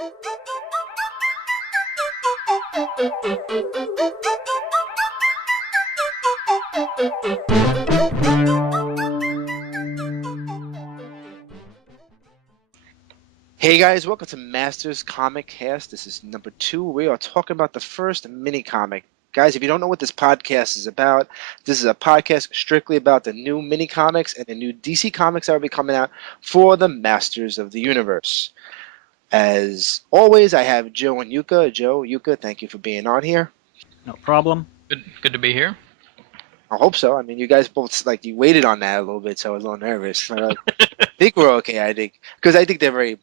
Hey guys, welcome to Masters Comic Cast. This is number 2. We are talking about the first mini comic. Guys, if you don't know what this podcast is about, this is a podcast strictly about the new mini comics and the new DC comics that will be coming out for the Masters of the Universe. As always, I have Joe and Yuka. Joe, Yuka, thank you for being on here. No problem. Good to be here. I hope so. I mean, you guys both, you waited on that a little bit, so I was a little nervous. I think we're okay, because I think they're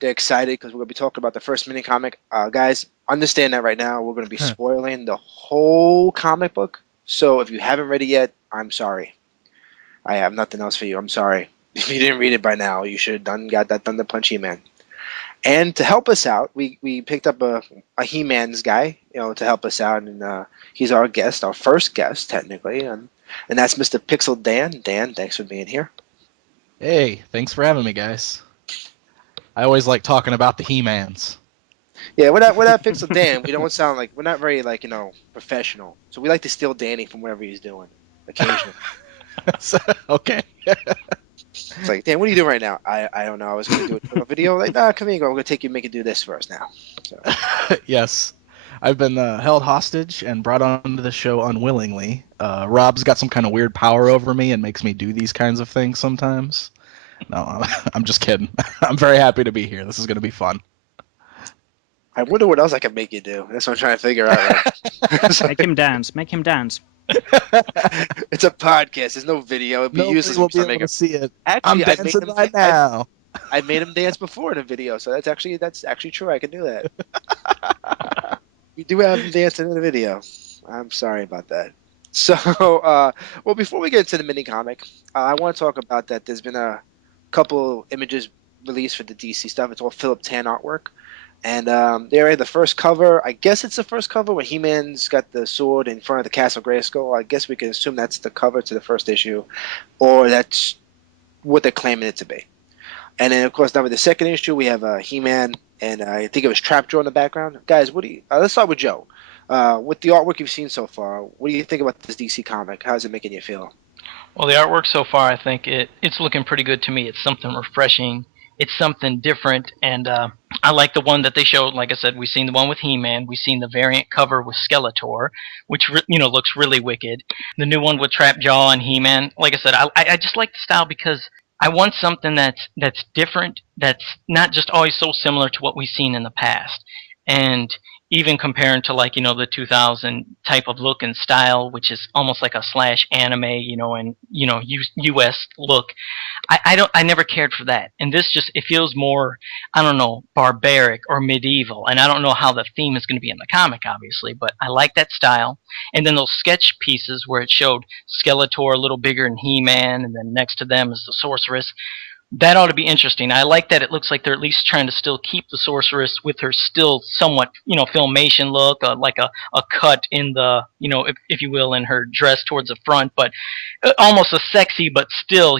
excited because we're going to be talking about the first mini comic. Guys, understand that right now we're going to be spoiling the whole comic book. So if you haven't read it yet, I'm sorry. I have nothing else for you. I'm sorry. If you didn't read it by now, you should have got that Thunder Punch He-Man. And to help us out, we picked up a He-Man's guy, to help us out, and he's our guest, our first guest technically, and that's Mr. Pixel Dan. Dan, thanks for being here. Hey, thanks for having me, guys. I always like talking about the He-Mans. Yeah, we're not Pixel Dan. We don't sound like we're not very professional. So we like to steal Danny from whatever he's doing occasionally. Okay. It's like, Dan, what are you doing right now? I don't know. I was going to do a video. Like, nah, come here, go. I'm going to take you and make you do this first now. So. Yes. I've been held hostage and brought onto the show unwillingly. Rob's got some kind of weird power over me and makes me do these kinds of things sometimes. No, I'm just kidding. I'm very happy to be here. This is going to be fun. I wonder what else I can make you do. That's what I'm trying to figure out. Right? Make him dance. Make him dance. It's a podcast. There's no video. It'd be useless if we to see it. Actually, I'm dancing right now. I made him dance before in a video, so that's actually true. I can do that. We do have him dancing in the video. I'm sorry about that. So, well, before we get into the mini comic, I want to talk about that. There's been a couple images released for the DC stuff. It's all Philip Tan artwork. And they already had the first cover. I guess it's the first cover where He-Man's got the sword in front of the Castle Grayskull. I guess we can assume that's the cover to the first issue, or that's what they're claiming it to be. And then, of course, now with the second issue, we have He-Man, and I think it was Trapjaw in the background. Guys, what do you? Let's start with Joe. With the artwork you've seen so far, what do you think about this DC comic? How's it making you feel? Well, the artwork so far, I think it's looking pretty good to me. It's something refreshing. It's something different, and I like the one that they showed. Like I said, we've seen the one with He-Man. We've seen the variant cover with Skeletor, which looks really wicked. The new one with Trapjaw and He-Man. Like I said, I just like the style because I want something that's different, that's not just always so similar to what we've seen in the past. And even comparing to the 2000 type of look and style, which is almost like a slash anime, and US look. I never cared for that. And this it feels more, I don't know, barbaric or medieval. And I don't know how the theme is going to be in the comic, obviously, but I like that style. And then those sketch pieces where it showed Skeletor a little bigger than He-Man, and then next to them is the Sorceress. That ought to be interesting. I like that it looks like they're at least trying to still keep the Sorceress with her still somewhat, Filmation look, like a cut in the, if you will, in her dress towards the front, but almost a sexy, but still,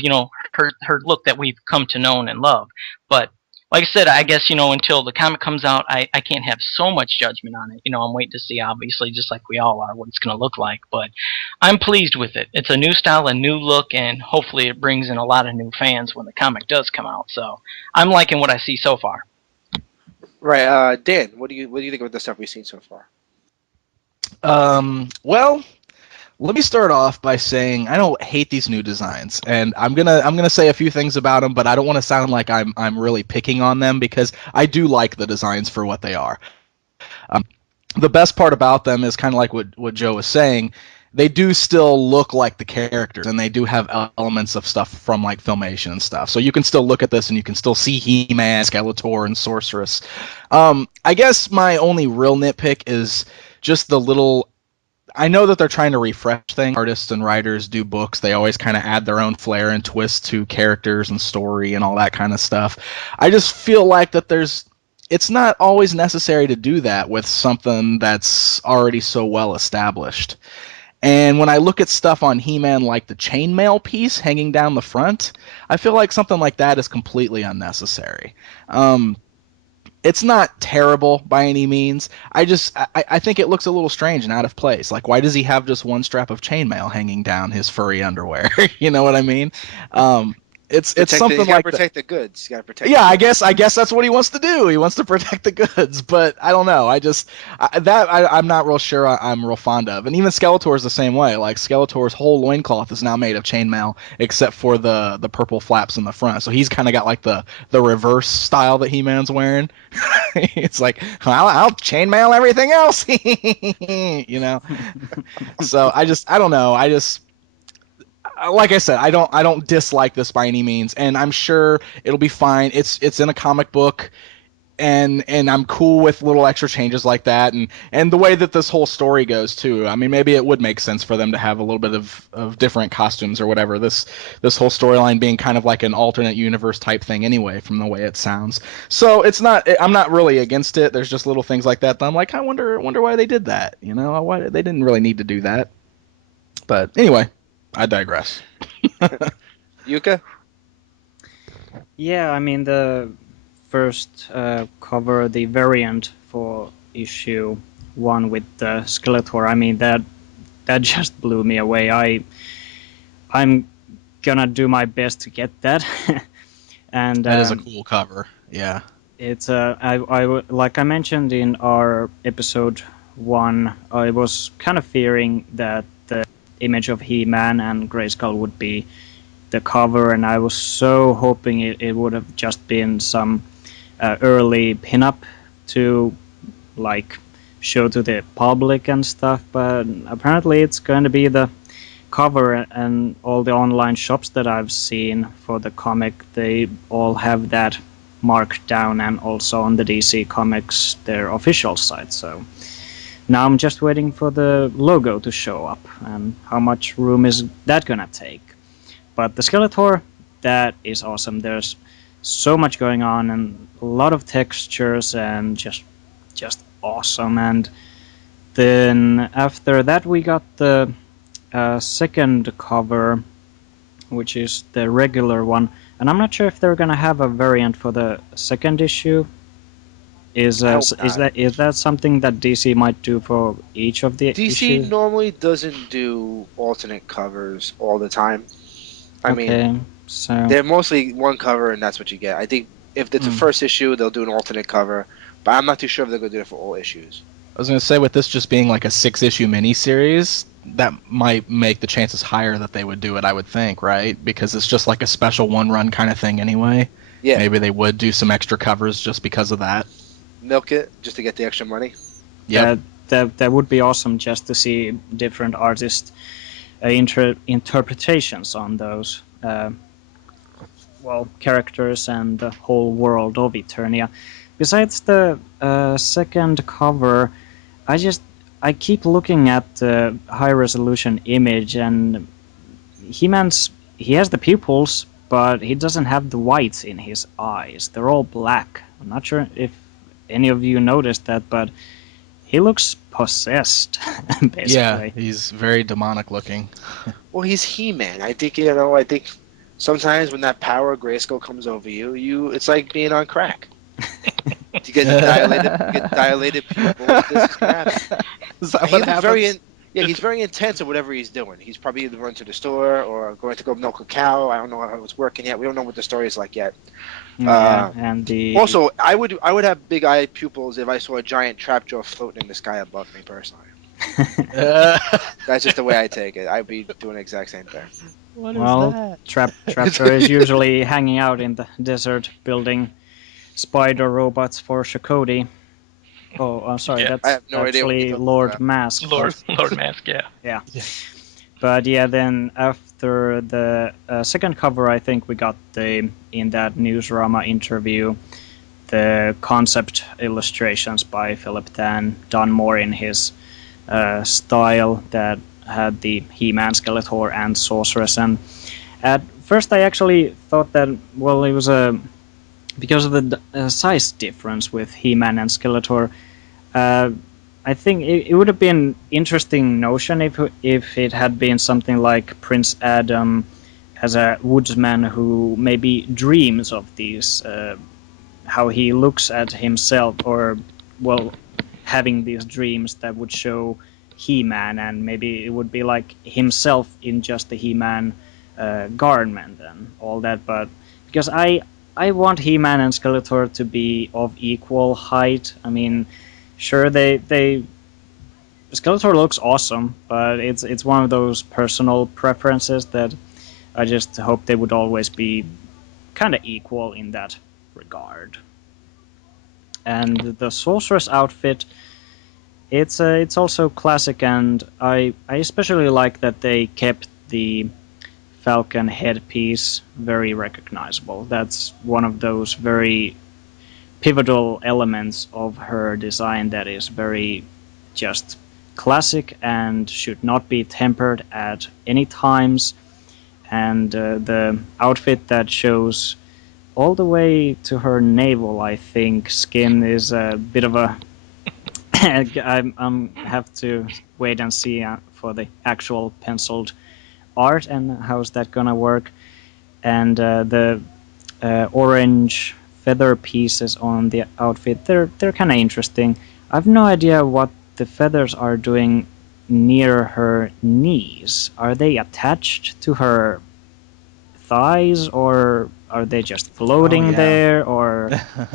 her look that we've come to know and love. But like I said, I guess, until the comic comes out, I can't have so much judgment on it. I'm waiting to see, obviously, just like we all are, what it's going to look like. But I'm pleased with it. It's a new style, a new look, and hopefully it brings in a lot of new fans when the comic does come out. So I'm liking what I see so far. Right. Dan, what do you think of the stuff we've seen so far? Well, let me start off by saying I don't hate these new designs, and I'm gonna say a few things about them, but I don't want to sound like I'm really picking on them because I do like the designs for what they are. The best part about them is kind of like what Joe was saying. They do still look like the characters, and they do have elements of stuff from like Filmation and stuff. So you can still look at this, and you can still see He-Man, Skeletor, and Sorceress. I guess my only real nitpick is just the little. I know that they're trying to refresh things. Artists and writers do books. They always kind of add their own flair and twist to characters and story and all that kind of stuff. I just feel like that it's not always necessary to do that with something that's already so well established. And when I look at stuff on He-Man like the chainmail piece hanging down the front, I feel like something like that is completely unnecessary. it's not terrible by any means. I think it looks a little strange and out of place. Like, why does he have just one strap of chainmail hanging down his furry underwear? You know what I mean? It's something You gotta like that. protect the goods. You gotta protect. Yeah, the goods. I guess that's what he wants to do. He wants to protect the goods, but I don't know. I'm not real sure I'm real fond of. And even Skeletor's the same way. Like Skeletor's whole loincloth is now made of chainmail, except for the purple flaps in the front. So he's kind of got like the reverse style that He-Man's wearing. It's like I'll chainmail everything else, you know. So I don't know. Like I said, I don't dislike this by any means, and I'm sure it'll be fine. It's in a comic book, and I'm cool with little extra changes like that, and the way that this whole story goes too. I mean, maybe it would make sense for them to have a little bit of different costumes or whatever. This whole storyline being kind of like an alternate universe type thing anyway, from the way it sounds. So I'm not really against it. There's just little things like that I'm like, I wonder why they did that. You know, why they didn't really need to do that. But anyway. I digress. Yuka? Yeah, I mean the first cover, the variant for issue 1 with the Skeletor. I mean that just blew me away. I'm gonna do my best to get that. And that is a cool cover. Yeah. It's like I mentioned in our episode 1, I was kind of fearing that the image of He-Man and Grayskull would be the cover, and I was so hoping it would have just been some early pinup to like show to the public and stuff, but apparently it's going to be the cover, and all the online shops that I've seen for the comic, they all have that marked down, and also on the DC Comics, their official site. So now I'm just waiting for the logo to show up, and how much room is that gonna take. But the Skeletor, that is awesome. There's so much going on, and a lot of textures, and just awesome. And then after that we got the second cover, which is the regular one. And I'm not sure if they're gonna have a variant for the second issue. Is that something that DC might do for each of the DC issues? normally doesn't do alternate covers all the time. I mean, so they're mostly one cover, and that's what you get. I think if it's a first issue, they'll do an alternate cover, but I'm not too sure if they're going to do it for all issues. I was going to say, with this just being like a 6-issue miniseries, that might make the chances higher that they would do it, I would think, right? Because it's just like a special one-run kind of thing anyway. Yeah. Maybe they would do some extra covers just because of that. Milk it just to get the extra money. Yeah, that would be awesome, just to see different artists' interpretations on those characters and the whole world of Eternia. Besides the second cover, I keep looking at the high-resolution image, and he has the pupils, but he doesn't have the whites in his eyes. They're all black. I'm not sure if any of you noticed that, but he looks possessed, basically. Yeah, he's very demonic looking. Well, he's He-Man. I think sometimes when that power of Grayskull comes over you, it's like being on crack. You get dilated pupils. This is what happens. Is that what happens? He's very intense at whatever he's doing. He's probably either run to the store or going to go milk a cow. I don't know how it's working yet. We don't know what the story is like yet. And also, I would have big eye pupils if I saw a giant trap jaw floating in the sky above me personally. That's just the way I take it. I'd be doing the exact same thing. What is that? Trapjaw is usually hanging out in the desert building spider robots for Shakoti. Oh, I'm sorry, Yeah. I have that's no idea what actually you're talking Lord about. Mask. Lord Mask, yeah. Yeah. But yeah, then after the second cover, I think we got in that Newsrama interview, the concept illustrations by Philip Tan, done more in his style, that had the He-Man, Skeletor, and Sorceress. And at first I actually thought that, well, it was because of the size difference with He-Man and Skeletor, I think it would have been interesting notion if it had been something like Prince Adam as a woodsman who maybe dreams of these how he looks at himself, or well, having these dreams that would show He-Man, and maybe it would be like himself in just the He-Man garment and all that. But because I want He-Man and Skeletor to be of equal height. I mean, sure they Skeletor looks awesome, but it's one of those personal preferences that I just hope they would always be kind of equal in that regard. And the sorceress outfit, it's also classic, and I especially like that they kept the falcon headpiece very recognizable. That's one of those very pivotal elements of her design that is very just classic and should not be tempered at any times. And the outfit that shows all the way to her navel, I think, skin is a bit of a. I have to wait and see for the actual penciled art and how's that gonna work. And the orange feather pieces on the outfit, they're kind of interesting. I've no idea what the feathers are doing near her knees. Are they attached to her thighs, or are they just floating there, or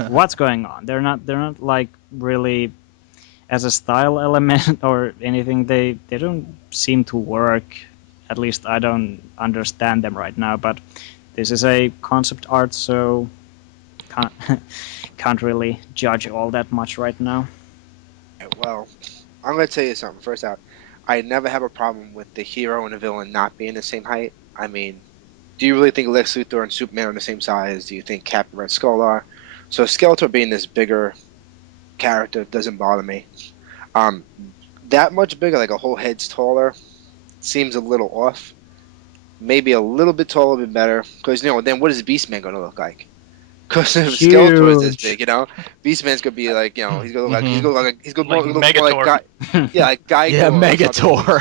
what's going on? They're not like really as a style element or anything. They don't seem to work. At least I don't understand them right now. But this is a concept art, so can't can't really judge all that much right now. Well, I'm going to tell you something. First out, I never have a problem with the hero and the villain not being the same height. I mean, do you really think Lex Luthor and Superman are the same size? Do you think Cap and Red Skull are? So Skeletor being this bigger character doesn't bother me. Um, that much bigger, like a whole head's taller, seems a little off. Maybe a little bit taller would be better. Because, then what is Beastman going to look like? Because if Skeletor is this Huge. big, Beastman's gonna be like, he's gonna look like he's gonna Like look more like Megator. like Guy. Yeah, Megator.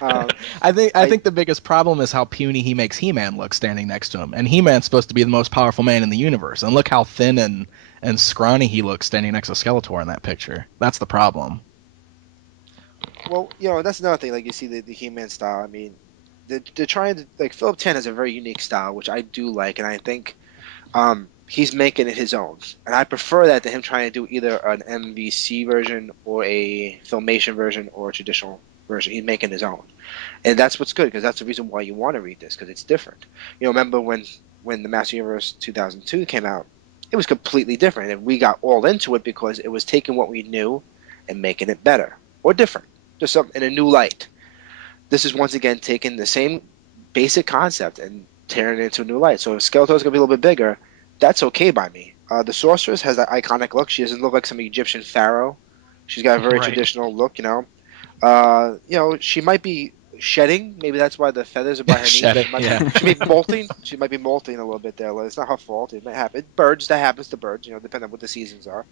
Megator. I think the biggest problem is how puny he makes He-Man look standing next to him. And He-Man's supposed to be the most powerful man in the universe. And look how thin and scrawny he looks standing next to Skeletor in that picture. That's the problem. Well, that's another thing. Like you see the He-Man style. I mean, they're trying to like Philip Tan has a very unique style, which I do like, and I think he's making it his own, and I prefer that to him trying to do either an MVC version or a Filmation version or a traditional version. He's making his own, and that's what's good because that's the reason why you want to read this because it's different. Remember when the Master Universe 2002 came out, it was completely different, and we got all into it because it was taking what we knew and making it better or different, just something in a new light. This is once again taking the same basic concept and tearing it into a new light. So if Skeletor's gonna be a little bit bigger, that's okay by me. The sorceress has that iconic look. She doesn't look like some Egyptian pharaoh. She's got a very Right. traditional look. She might be shedding. Maybe that's why the feathers are by her knees. Shedding, yeah. She may be molting. She might be molting a little bit there. It's not her fault. It might happen. Birds. That happens to birds. Depending on what the seasons are.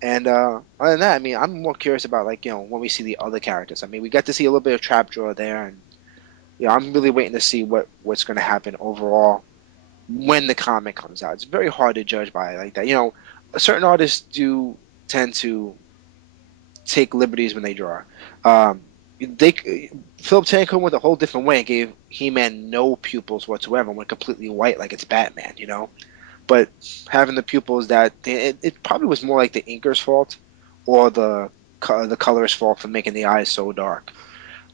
And other than that, I mean, I'm more curious about when we see the other characters. I mean, we got to see a little bit of Trapjaw there, and I'm really waiting to see what's going to happen overall when the comic comes out. It's very hard to judge by it like that. Certain artists do tend to take liberties when they draw. Philip Tan went a whole different way and gave He-Man no pupils whatsoever and went completely white like it's Batman. But having the pupils it probably was more like the inker's fault or the colorist's fault for making the eyes so dark.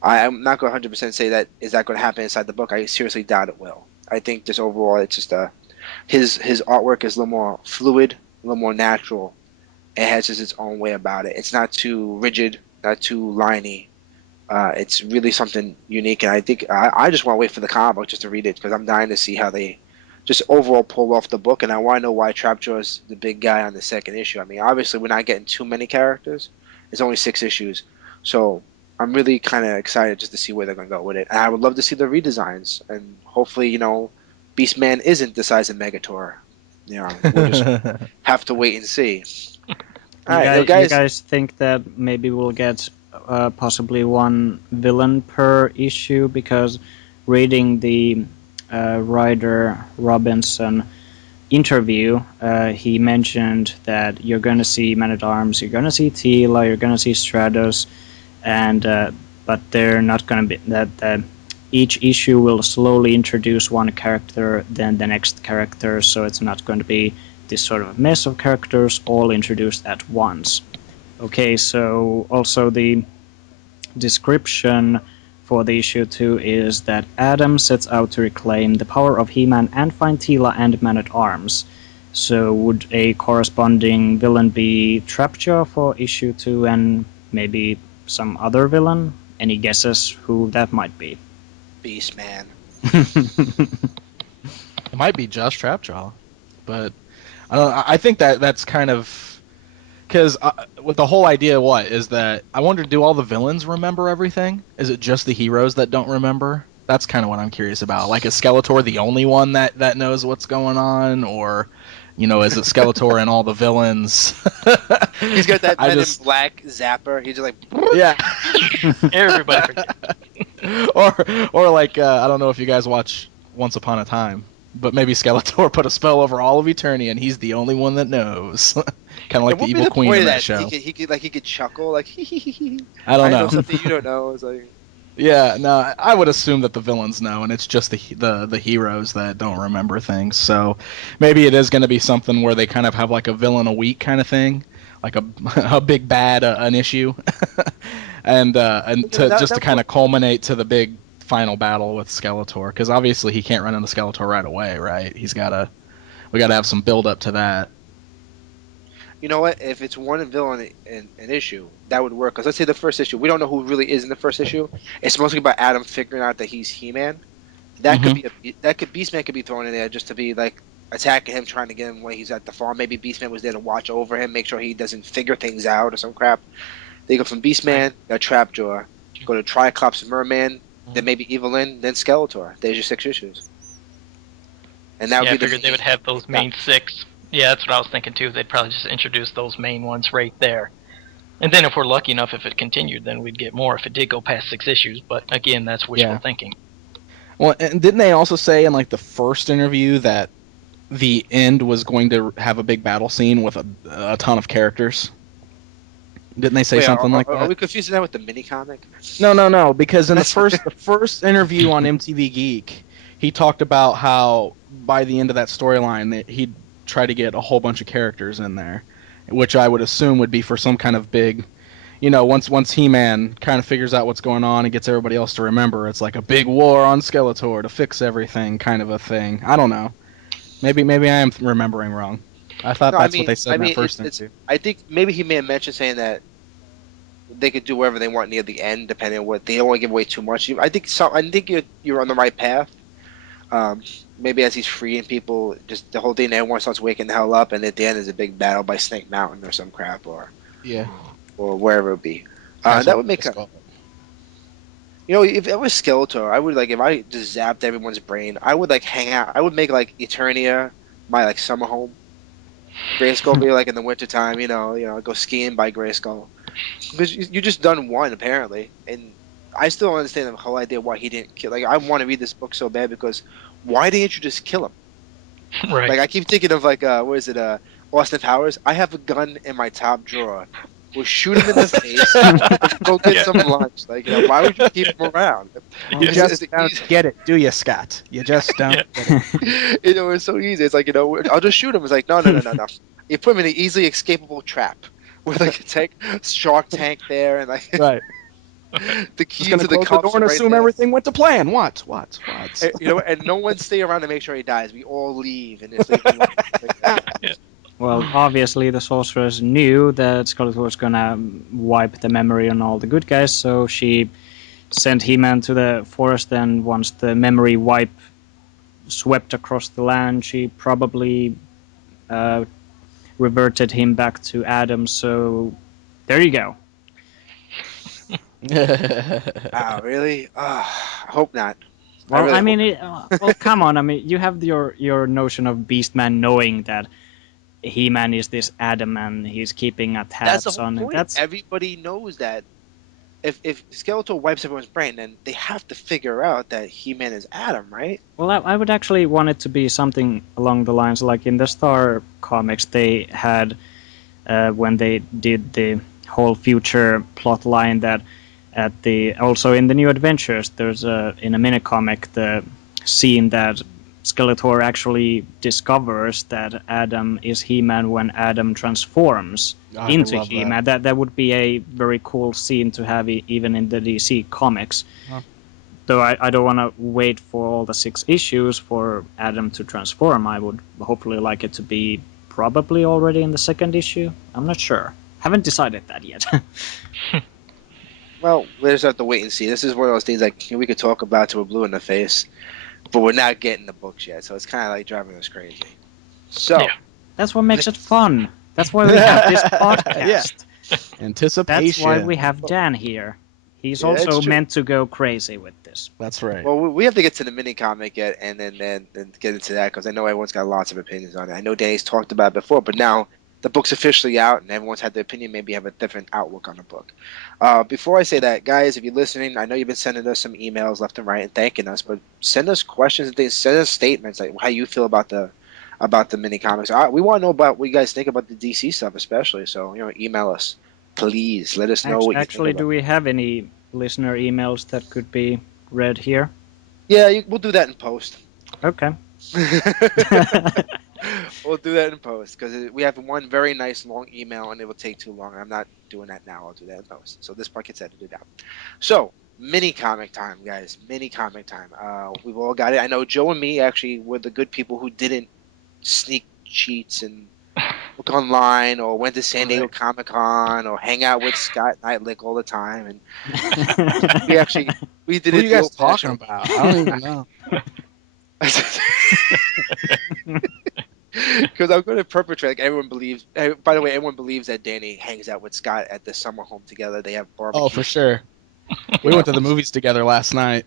I'm not going to 100% say that is that going to happen inside the book. I seriously doubt it will. I think just overall, it's just his artwork is a little more fluid, a little more natural. It has just its own way about it. It's not too rigid, not too liney. It's really something unique, and I think I just want to wait for the comic book just to read it because I'm dying to see how they just overall pull off the book, and I want to know why Trapjaw is the big guy on the second issue. I mean, obviously we're not getting too many characters. It's only 6 issues, so I'm really kind of excited just to see where they're going to go with it. And I would love to see the redesigns, and hopefully, Beastman isn't the size of Megator. We'll just have to wait and see. All right, You guys. guys think that maybe we'll get possibly one villain per issue? Because reading the Ryder Robinson interview, he mentioned that you're going to see Man-at-Arms, you're going to see Tila, you're going to see Stratos, and but they're not going to be that. Each issue will slowly introduce one character, then the next character, so it's not going to be this sort of mess of characters all introduced at once. Okay, so also the description for the issue 2 is that Adam sets out to reclaim the power of He-Man and find Tila and Man-at-Arms. So would a corresponding villain be Trapjaw for issue 2 and maybe some other villain? Any guesses who that might be? Beast Man. It might be just Trapjaw, but I don't. I think that's kind of because with the whole idea, what is that? I wonder, do all the villains remember everything? Is it just the heroes that don't remember? That's kind of what I'm curious about. Like, is Skeletor the only one that knows what's going on, or is it Skeletor and all the villains? He's got that Men in Black zapper. He's just like, yeah. Everybody forget. or like I don't know if you guys watch Once Upon a Time, but maybe Skeletor put a spell over all of eternity, and he's the only one that knows. Kind of like the evil queen in that show. He could chuckle like, I don't know. Something you don't know. It's like, yeah, no, I would assume that the villains know, and it's just the heroes that don't remember things. So maybe it is going to be something where they kind of have like a villain a week kind of thing, like a big bad an issue, and to kind of culminate to the big final battle with Skeletor, because obviously he can't run into Skeletor right away, right? We gotta have some build up to that. You know what? If it's one villain in an issue, that would work. Because let's say the first issue, we don't know who really is in the first issue. It's mostly about Adam figuring out that he's He-Man. That could be Beastman could be thrown in there just to be like attacking him, trying to get him when he's at the farm. Maybe Beastman was there to watch over him, make sure he doesn't figure things out or some crap. They go from Beastman, got Trapjaw, go to Triclops, Merman, then maybe Evelyn, then Skeletor. There's your 6 issues. And that would be I figured they would have those main 6. Yeah, that's what I was thinking too. They'd probably just introduce those main ones right there. And then if we're lucky enough, if it continued, then we'd get more if it did go past 6 issues. But again, that's wishful thinking. Well, and didn't they also say in like the first interview that the end was going to have a big battle scene with a ton of characters? Didn't they say something like that? Are we confusing that with the mini comic? No. Because in the first interview on MTV Geek, he talked about how by the end of that storyline he'd try to get a whole bunch of characters in there, which I would assume would be for some kind of big, once He-Man kind of figures out what's going on and gets everybody else to remember, it's like a big war on Skeletor to fix everything kind of a thing. I don't know. Maybe I am remembering wrong. I thought what they said in that first interview. I think maybe he may have mentioned saying that they could do whatever they want near the end, depending on what they don't want to give away too much. I think you're on the right path. Maybe as he's freeing people, just the whole thing, everyone starts waking the hell up, and at the end is a big battle by Snake Mountain or some crap, or wherever it be. That would make sense. If it was Skeletor, I would if I just zapped everyone's brain, I would hang out. I would make Eternia my summer home. Grayskull be in the wintertime, go skiing by Grayskull. Because you just done one apparently, and I still don't understand the whole idea why he didn't kill. I want to read this book so bad because why didn't you just kill him? Right. I keep thinking of what is it? Austin Powers. I have a gun in my top drawer. We'll shoot him in the face. Go get some lunch. Why would you keep him around? You just don't get it, do you, Scott? You just don't get it. It's so easy. It's I'll just shoot him. It's no. You put him in an easily escapable trap with a shark tank there and right. The key to the door and assume everything went to plan. What? And no one stay around to make sure he dies. We all leave, and it's Well, obviously the sorceress knew that Skeletor was gonna wipe the memory on all the good guys, so she sent He-Man to the forest, and once the memory wipe swept across the land, she probably reverted him back to Adam, so there you go. Wow, really? I hope not. Well, come on. You have your notion of Beastman knowing that He-Man is this Adam and he's keeping a tabs That's the whole on point. it. Everybody knows that if Skeletor wipes everyone's brain, then they have to figure out that He-Man is Adam, right? Well, I would actually want it to be something along the lines like in the Star comics they had when they did the whole future plot line that also in the New Adventures there's in a mini comic the scene that Skeletor actually discovers that Adam is He-Man when Adam transforms into He-Man. That would be a very cool scene to have even in the DC comics. Huh. Though I don't want to wait for all the 6 issues for Adam to transform. I would hopefully like it to be probably already in the 2nd issue. I'm not sure. Haven't decided that yet. Well, we'll just have to wait and see. This is one of those things like we could talk about till we're blue in the face, but we're not getting the books yet, so it's kind of like driving us crazy. So Yeah. That's what makes it fun. That's why we have this podcast. Anticipation. That's why we have Dan here. He's Yeah, also it's true. meant to go crazy with this. That's right. Well, we have to get to the mini comic yet, and then get into that because I know everyone's got lots of opinions on it. I know Danny's talked about it before, but now the book's officially out, and everyone's had their opinion. Maybe have a different outlook on the book. Before I say that, guys, if you're listening, I know you've been sending us some emails left and right and thanking us, but send us questions and things. Send us statements like how you feel about the mini comics. We want to know about what you guys think about the DC stuff, especially. So email us, please. Let us know what you Actually, think. do we have any listener emails that could be read here? Yeah, we'll do that in post. Okay. We'll do that in post because we have one very nice long email and it will take too long. I'm not doing that now. I'll do that in post. So this part gets edited out. So mini comic time, guys. Mini comic time. We've all got it. I know Joe and me actually were the good people who didn't sneak cheats and look online or went to San Diego Comic Con or hang out with Scott Knightlick all the time. And we did What it. are you guys talking about? I don't even know. Because I'm going to perpetrate. Like everyone believes. By the way, everyone believes that Danny hangs out with Scott at the summer home together. They have barbecue. Oh, for sure. We went to the movies together last night.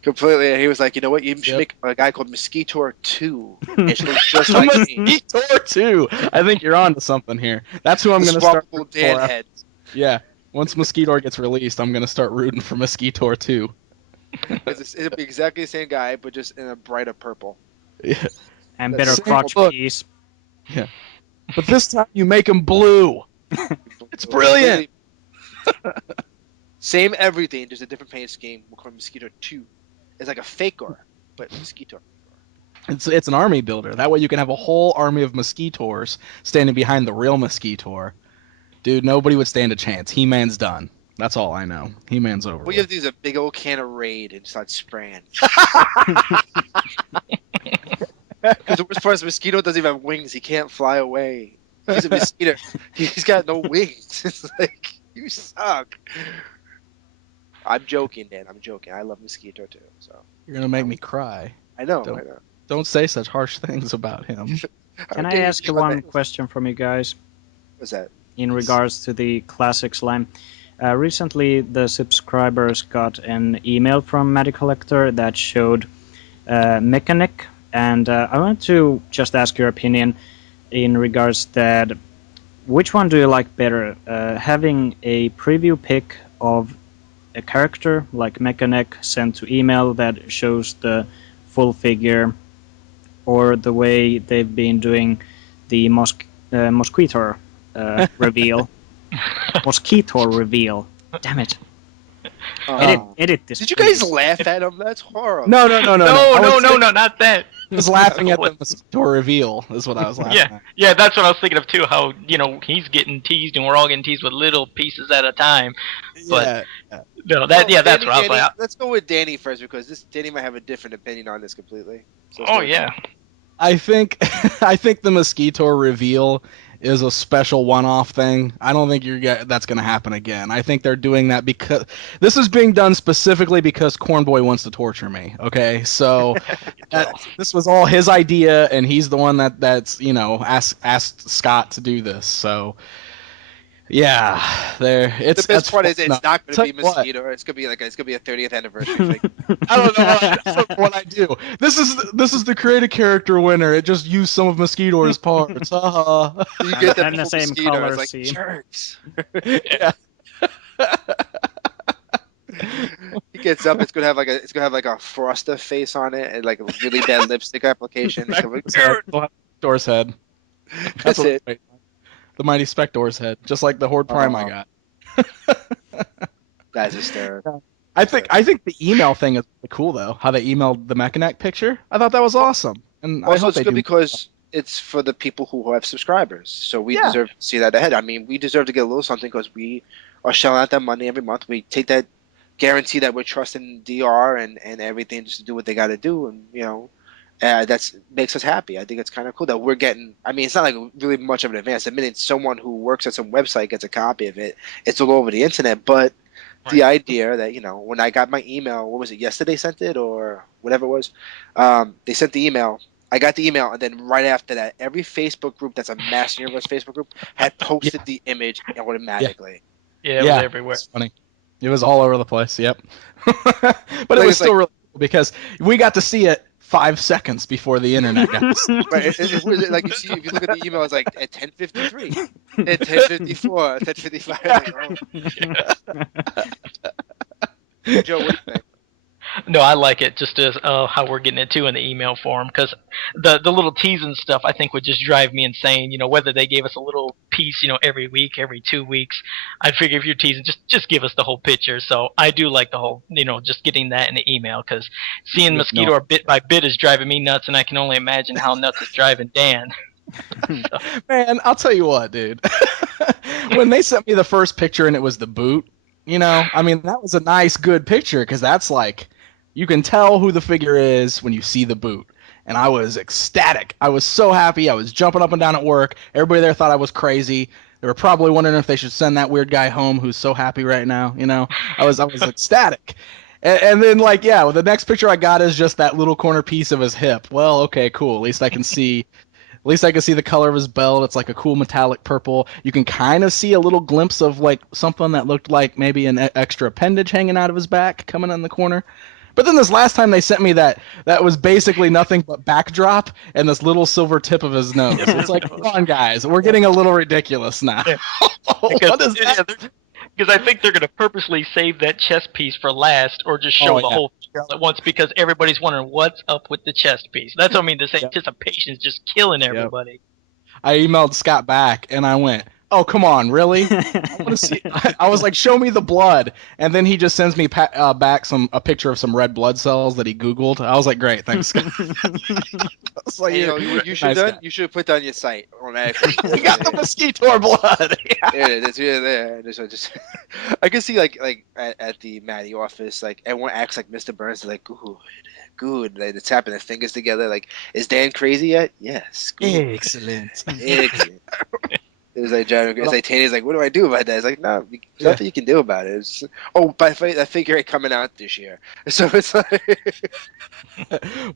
Completely. He was like, you know what? You should Yep. make a guy called Mosquito 2. And she looks just like me. Mosquito too. I think you're on to something here. That's who I'm going to start Swappable rooting Dan for. head. Yeah. Once Mosquito gets released, I'm going to start rooting for Mosquito too. It'll be exactly the same guy, but just in a brighter purple. Yeah. And That's better the crotch book. piece. But this time you make him blue. It's brilliant. Same everything, just a different paint scheme. We'll call it Mosquito 2. It's like a faker, but Mosquito. It's an army builder. That way you can have a whole army of Mosquitors standing behind the real Mosquitor. Dude, nobody would stand a chance. He-Man's done. That's all I know. He-Man's over. What you have to do is a big old can of Raid and start spraying. Because the worst part is Mosquito doesn't even have wings. He can't fly away. He's a mosquito. He's got no wings. It's like, you suck. I'm joking, Dan. I'm joking. I love Mosquito too. So You're going to make me cry. I know. Don't- I know. Don't say such harsh things about him. Can How I dare you ask say my one name? question from you guys What's that? in regards to the classics line? Recently, the subscribers got an email from Matty Collector that showed Mechanic, and I want to just ask your opinion in regards that which one do you like better, having a preview pic of a character like Mechanic sent to email that shows the full figure, or the way they've been doing the Mosquito reveal? Mosquito reveal. Damn it. Edit this. Did you guys please. laugh at him? That's horrible. No, Not that. I was laughing at the Mosquito reveal, is what I was laughing Yeah, at. yeah, that's what I was thinking of too. How he's getting teased, and we're all getting teased with little pieces at a time. But no, that's Danny, what I was Danny, like. let's go with Danny first because Danny might have a different opinion on this completely. So let's Oh go with yeah, I think I think the Mosquito reveal is a special one-off thing. I don't think that's going to happen again. I think they're doing that because this is being done specifically because Cornboy wants to torture me. Okay, so this was all his idea, and he's the one that's asked Scott to do this. So yeah, The best part is it's not going to be Tell you what. Mosquito. It's going to be a 30th anniversary thing. I don't know. I don't know what I do. This is the create a character winner. It just used some of Mosquito's parts. Haha. You get that And the full same Mosquito. color It's like scheme. jerks. Yeah. gets up, it's gonna have like a Froster face on it and like a really bad lipstick application. It's gonna be, Spector's head. that's what it. the mighty Spector's head, just like the Horde Prime I got. That's hysterical. I think the email thing is really cool though. How they emailed the Mechanic picture. I thought that was awesome. And I Also, hope it's they good do because it's for the people who have subscribers. So we Yeah. deserve to see that ahead. I mean, we deserve to get a little something because we are shelling out that money every month. We take that guarantee that we're trusting DR and everything just to do what they got to do, and that's makes us happy. I think it's kind of cool that we're getting. I mean, it's not like really much of an advance. The minute someone who works at some website gets a copy of it, it's all over the internet. But the idea that when I got my email, what was it? Yesterday sent it or whatever it was. They sent the email. I got the email, and then right after that, every Facebook group that's a Mass Universe Facebook group had posted the image automatically. Yeah, it was everywhere. It's funny. It was all over the place. Yep. But it Like, was still really cool because we got to see it 5 seconds before the internet got to see it. Right, it was like you see if you look at the email, it's like at 10:53, at 10:54, 10:55. Joe, what do you think? No, I like it just as how we're getting it too in the email form, because the little teasing stuff I think would just drive me insane. Whether they gave us a little piece, every week, every 2 weeks, I'd figure if you're teasing, just give us the whole picture. So I do like the whole, just getting that in the email, because seeing Mosquito bit by bit is driving me nuts, and I can only imagine how nuts it's driving Dan. Man, I'll tell you what, dude. When they sent me the first picture and it was the boot, I mean, that was a nice, good picture because that's like, you can tell who the figure is when you see the boot. And I was ecstatic. I was so happy. I was jumping up and down at work. Everybody there thought I was crazy. They were probably wondering if they should send that weird guy home who's so happy right now. I was ecstatic. And then, the next picture I got is just that little corner piece of his hip. Well, okay, cool. At least I can see the color of his belt. It's like a cool metallic purple. You can kind of see a little glimpse of like something that looked like maybe an extra appendage hanging out of his back coming in the corner. But then this last time they sent me that was basically nothing but backdrop and this little silver tip of his nose. It's like, come on, guys, we're getting a little ridiculous now. What is that? Because I think they're going to purposely save that chest piece for last, or just show the whole figure all at once, because everybody's wondering what's up with the chest piece. That's what I mean. This anticipation is just killing everybody. I emailed Scott back and I went, "Oh, come on, really?" I want to see. I was like, "Show me the blood," and then he just sends me back a picture of some red blood cells that he Googled. I was like, "Great, thanks, Scott." I was like, you should put that on your site on actually. We got the mosquito blood. Yeah, it's really there. I can see like at the Maddie office, like everyone acts like Mr. Burns. They're like, good. Like, they're tapping their fingers together. Like, is Dan crazy yet? Yes. Good. Excellent. Excellent. It was like Tanya's like, what do I do about that? It's like, no, there's nothing you can do about it. It's, that figure ain't coming out this year. So it's like,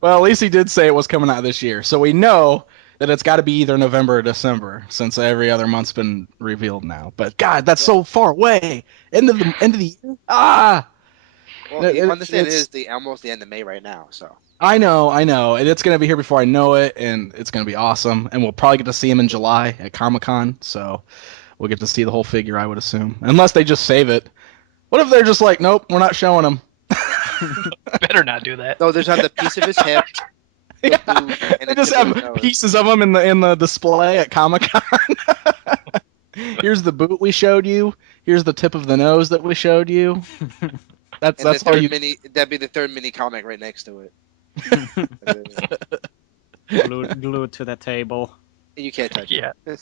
well, at least he did say it was coming out this year, so we know that it's got to be either November or December, since every other month's been revealed now. But God, that's so far away. End of the year. Well, you understand it's almost the end of May right now, so. I know, and it's gonna be here before I know it, and it's gonna be awesome, and we'll probably get to see him in July at Comic-Con, so we'll get to see the whole figure, I would assume, unless they just save it. What if they're just like, nope, we're not showing him? Better not do that. No, there's not the piece of his hip. Yeah. They just have pieces of them in the display at Comic-Con. Here's the boot we showed you. Here's the tip of the nose that we showed you. That's how you. That'd be the third mini comic right next to it. Glued to the table. You can't touch it. Yeah.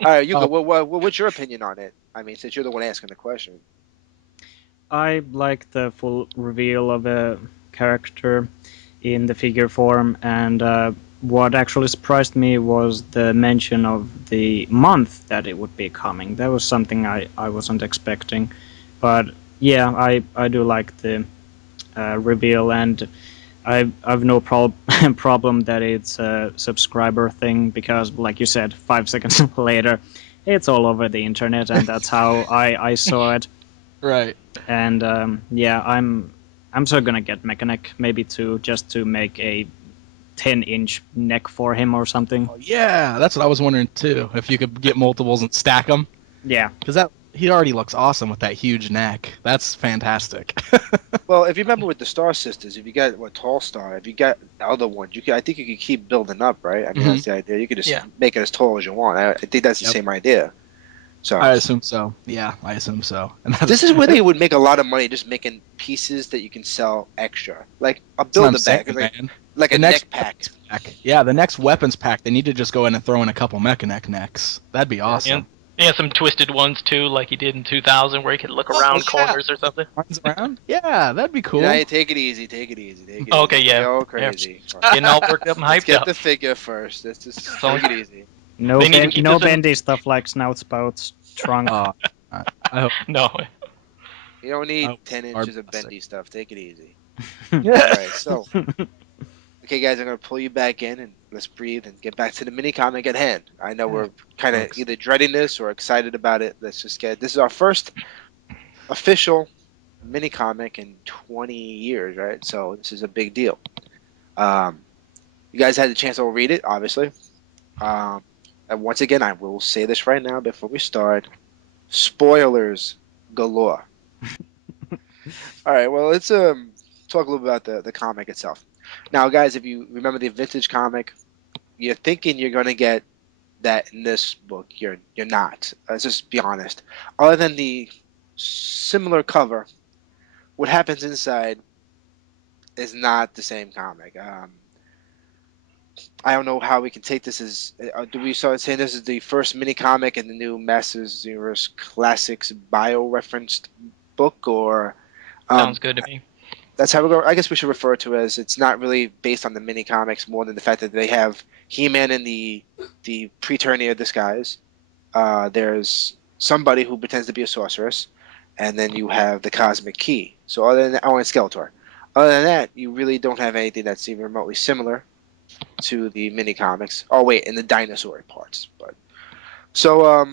All right, Yuka, what's your opinion on it? I mean, since you're the one asking the question. I like the full reveal of a character in the figure form, and what actually surprised me was the mention of the month that it would be coming. That was something I wasn't expecting, but yeah, I do like the reveal, and I've no problem that it's a subscriber thing, because, like you said, 5 seconds later, it's all over the internet, and that's how I saw it. Right. And yeah, I'm so gonna get Mechanic, maybe just to make a 10-inch neck for him or something. Oh, yeah, that's what I was wondering too. If you could get multiples and stack them. Yeah, because that he already looks awesome with that huge neck. That's fantastic. Well, if you remember with the Star Sisters, if you got what Tall Star, if you got the other ones, I think you could keep building up, right? I mean, Hmm. that's the idea. You could just Yeah. make it as tall as you want. I think that's the Yep. same idea. So I assume so. Yeah, I assume so. And this is where they would make a lot of money just making pieces that you can sell extra, like a that's what I'm build a saying, bag, man. like a The next neck pack. weapons pack. Yeah, the next weapons pack, they need to just go in and throw in a couple Mechanic necks. That'd be That's And awesome. some twisted ones too, like he did in 2000, where he could look Oh, around yeah. corners or something. Runs around? Yeah, that'd be you know, cool. take it easy, take it easy, take it Oh, easy. okay, Don't yeah. go Yeah. crazy. Getting all worked up and Let's hyped get up. the figure first. Let's just So- take it easy. No, They need to keep no this in- bendy stuff like snout spouts, trunk. I hope. No. You don't need Oh, 10 our inches of plastic. bendy stuff. Take it easy. All Yeah. right, so okay, guys, I'm gonna pull you back in and let's breathe and get back to the mini comic at hand. I know we're kind of folks. either dreading this or excited about it. Let's just get this is our first official mini comic in 20 years, right? So this is a big deal. Um, you guys had the chance to read it, obviously. And once again, I will say this right now before we start: spoilers galore. All right, well, let's talk a little bit about the comic itself. Now, guys, if you remember the vintage comic, you're thinking you're gonna get that in this book. You're not. Let's just be honest. Other than the similar cover, what happens inside is not the same comic. I don't know how we can take this as. Do we start saying this is the first mini comic in the new Masters Universe Classics bio referenced book, or Sounds um, good to me. that's how we go. I guess we should refer to it as it's not really based on the mini comics more than the fact that they have He-Man in the Preternia disguise. There's somebody who pretends to be a sorceress, and then you have the Cosmic Key. So other than that, oh, and Skeletor. Other than that, you really don't have anything that's even remotely similar to the mini comics. Oh wait, and the dinosaur parts. But so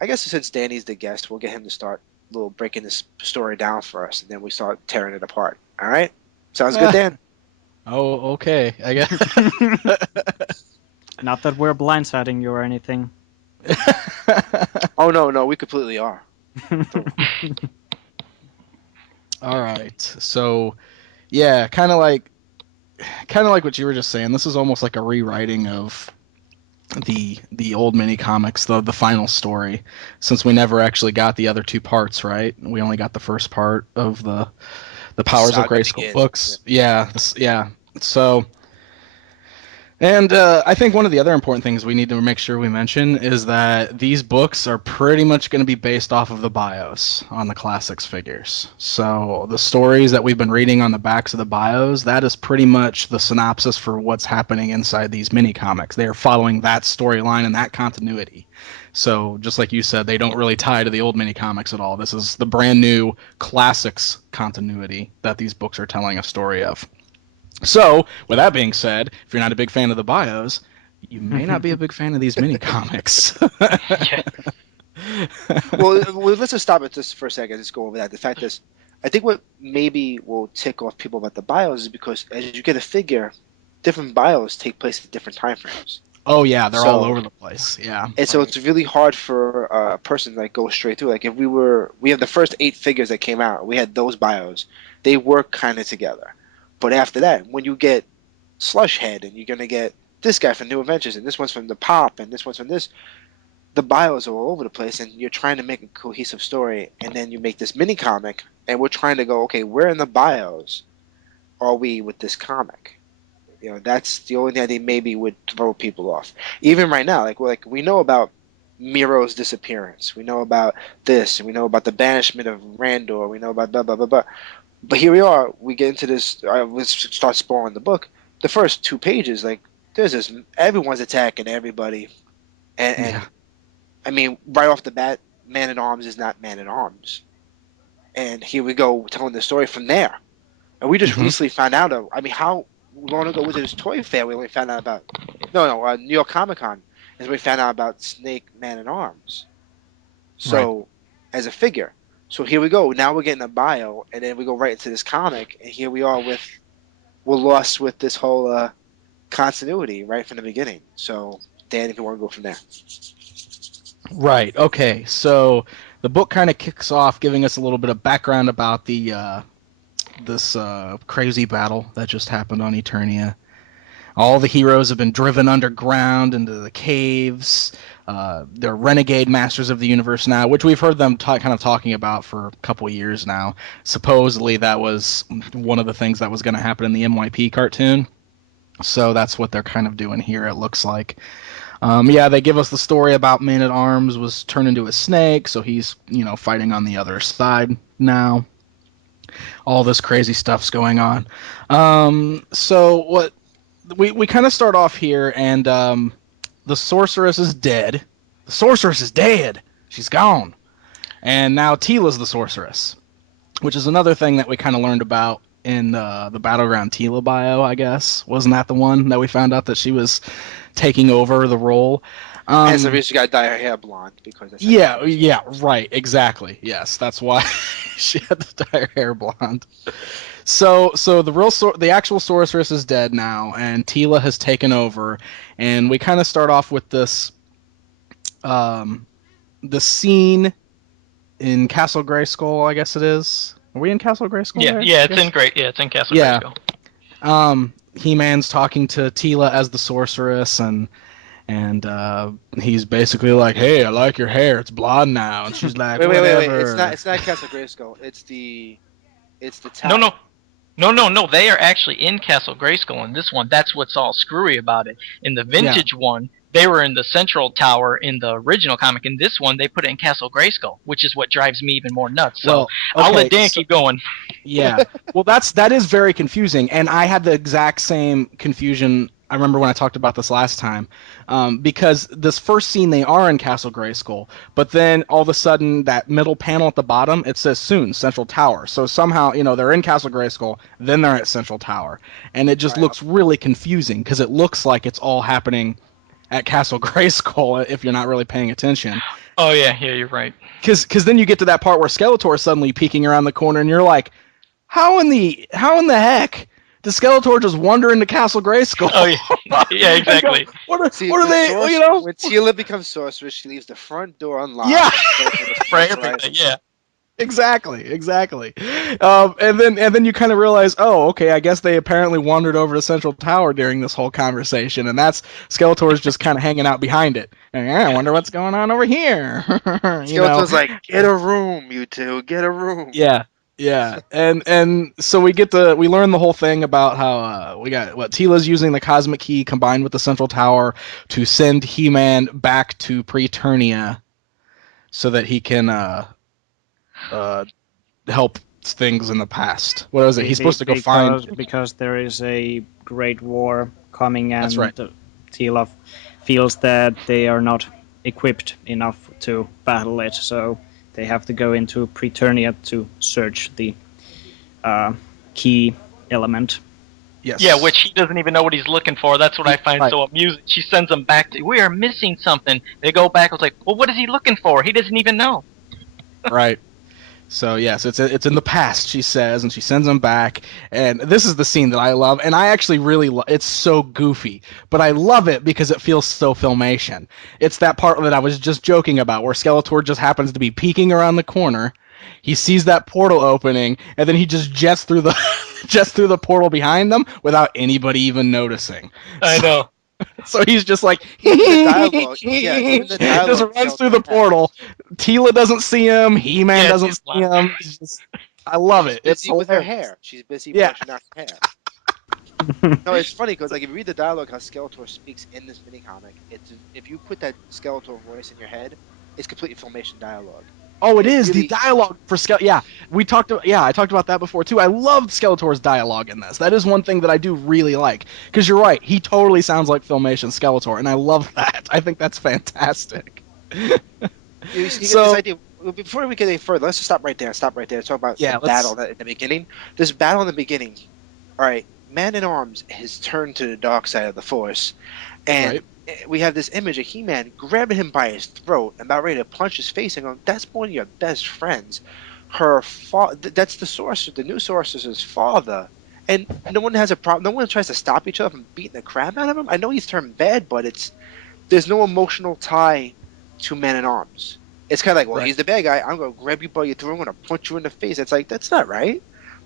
I guess since Danny's the guest, we'll get him to start a little breaking this story down for us, and then we start tearing it apart. All right, sounds good, Dan. Oh, okay. I guess. Not that we're blindsiding you or anything. Oh no, no, we completely are. All right. So, yeah, kind of like what you were just saying. This is almost like a rewriting of the old mini comics, the final story, since we never actually got the other two parts, right? We only got the first part of the Powers of Saga Grayskull begins. books. Yeah, yeah. So, and I think one of the other important things we need to make sure we mention is that these books are pretty much going to be based off of the bios on the classics figures. So the stories that we've been reading on the backs of the bios, that is pretty much the synopsis for what's happening inside these mini comics. They are following that storyline and that continuity. So just like you said, they don't really tie to the old mini comics at all. This is the brand new classics continuity that these books are telling a story of. So, with that being said, if you're not a big fan of the bios, you may not be a big fan of these mini comics. Yeah. Well, let's just stop at this for a second. Let's go over that. The fact is, I think what maybe will tick off people about the bios is because as you get a figure, different bios take place at different time frames. Oh yeah, they're all So- over the place. Yeah. And so it's really hard for a person to like go straight through. Like if we have the first 8 figures that came out, we had those bios. They work kind of together. But after that, when you get Slush Head and you're gonna get this guy from New Adventures and this one's from the Pop and this one's from this, the bios are all over the place and you're trying to make a cohesive story and then you make this mini comic and we're trying to go, okay, where in the bios are we with this comic? You know, that's the only thing I think maybe would throw people off. Even right now, like we know about Miro's disappearance, we know about this, and we know about the banishment of Randor, we know about blah blah blah blah. But here we are. We get into this. Let's start spoiling the book. The first 2 pages, like there's this. Everyone's attacking everybody, and Yeah. I mean, right off the bat, Man at Arms is not Man at Arms, and here we go telling the story from there. And we just Mhm. recently found out. I mean, how long ago was it? This toy fair we only found out about. No, New York Comic Con is when we found out about Snake Man at Arms. So, as a figure. So here we go. Now we're getting a bio, and then we go right into this comic, and here we are we're lost with this whole continuity right from the beginning. So, Dan, if you want to go from there. Right. Okay. So the book kind of kicks off giving us a little bit of background about this crazy battle that just happened on Eternia. All the heroes have been driven underground into the caves. They're renegade masters of the universe now, which we've heard them kind of talking about for a couple years now. Supposedly that was one of the things that was going to happen in the MYP cartoon. So that's what they're kind of doing here, it looks like. Yeah, they give us the story about Man-at-Arms was turned into a snake, so he's, fighting on the other side now. All this crazy stuff's going on. So what we kind of start off here, and the sorceress is dead. The sorceress is dead. She's gone. And now Tila's the sorceress, which is another thing that we kind of learned about in the Battleground Tila bio, I guess. Wasn't that the one that we found out that she was taking over the role? That's the reason she got to dye her hair blonde, because that's yeah, right, exactly. Yes, that's why she had to dye her hair blonde. So the actual sorceress is dead now, and Tila has taken over, and we kind of start off with this, the scene in Castle Grayskull, I guess it is. Are we in Castle Grayskull? Yeah, it's in Castle Grayskull. He-Man's talking to Tila as the sorceress, and he's basically like, "Hey, I like your hair. It's blonde now." And she's like, wait. "Whatever." It's not Castle Grayskull. It's the tower. No. They are actually in Castle Grayskull in this one. That's what's all screwy about it. In the vintage one, they were in the central tower in the original comic. In this one, they put it in Castle Grayskull, which is what drives me even more nuts. So I'll let Dan keep going. Yeah. Well, that is very confusing, and I had the exact same confusion. I remember when I talked about this last time, because this first scene they are in Castle Grayskull, but then all of a sudden that middle panel at the bottom, it says soon Central Tower. So somehow they're in Castle Grayskull, then they're at Central Tower, and it just looks really confusing because it looks like it's all happening at Castle Grayskull if you're not really paying attention. Oh yeah, you're right. Because then you get to that part where Skeletor is suddenly peeking around the corner, and you're like, how in the heck? The Skeletor just wander into Castle Grayskull. Oh yeah, exactly. What are they? When Tila becomes sorceress, she leaves the front door unlocked. Yeah, for everything. Yeah, exactly. And then you kind of realize, oh, okay, I guess they apparently wandered over to Central Tower during this whole conversation, and that's Skeletor's just kind of hanging out behind it. And, I wonder what's going on over here. Skeletor's like, get a room, you two, get a room. Yeah, and so we learn the whole thing about how Tila's using the Cosmic Key combined with the Central Tower to send He-Man back to Preternia, so that he can help things in the past. What was it? He's supposed to go find because there is a great war coming, and that's right. Tila feels that they are not equipped enough to battle it, so they have to go into Preternia to search the key element. Yes. Yeah, which he doesn't even know what he's looking for. That's what I find so amusing. She sends them back to, we are missing something. They go back, I was like, well, what is he looking for? He doesn't even know. Right. So yes, it's in the past, she says, and she sends them back. And this is the scene that I love, and I actually really it's so goofy, but I love it because it feels so Filmation. It's that part that I was just joking about, where Skeletor just happens to be peeking around the corner. He sees that portal opening, and then he just jets through the portal behind them without anybody even noticing. I know. So he's just like, the dialogue, the dialogue just runs through the portal. Tila doesn't see him. He-Man doesn't see him. I love it. She's busy with her hair. She's busy brushing out her hair. No, it's funny because if you read the dialogue, how Skeletor speaks in this mini comic, if you put that Skeletor voice in your head, it's completely Filmation dialogue. Oh, it is really... the dialogue for Skeletor. Yeah, I talked about that before too. I loved Skeletor's dialogue in this. That is one thing that I do really like, because you're right. He totally sounds like Filmation Skeletor, and I love that. I think that's fantastic. You get this idea. Before we get any further, let's just stop right there. Talk about the battle in the beginning. This battle in the beginning. All right, Man-at-Arms has turned to the dark side of the Force, and we have this image of He-Man grabbing him by his throat and about ready to punch his face and going, "That's one of your best friends." That's the sorcerer, the new sorcerer's father, and no one has a problem. No one tries to stop each other from beating the crap out of him. I know he's turned bad, but there's no emotional tie to Man-at-Arms. It's kind of like, well, Right. he's the bad guy. I'm gonna grab you by your throat. I'm gonna punch you in the face. It's like that's not right.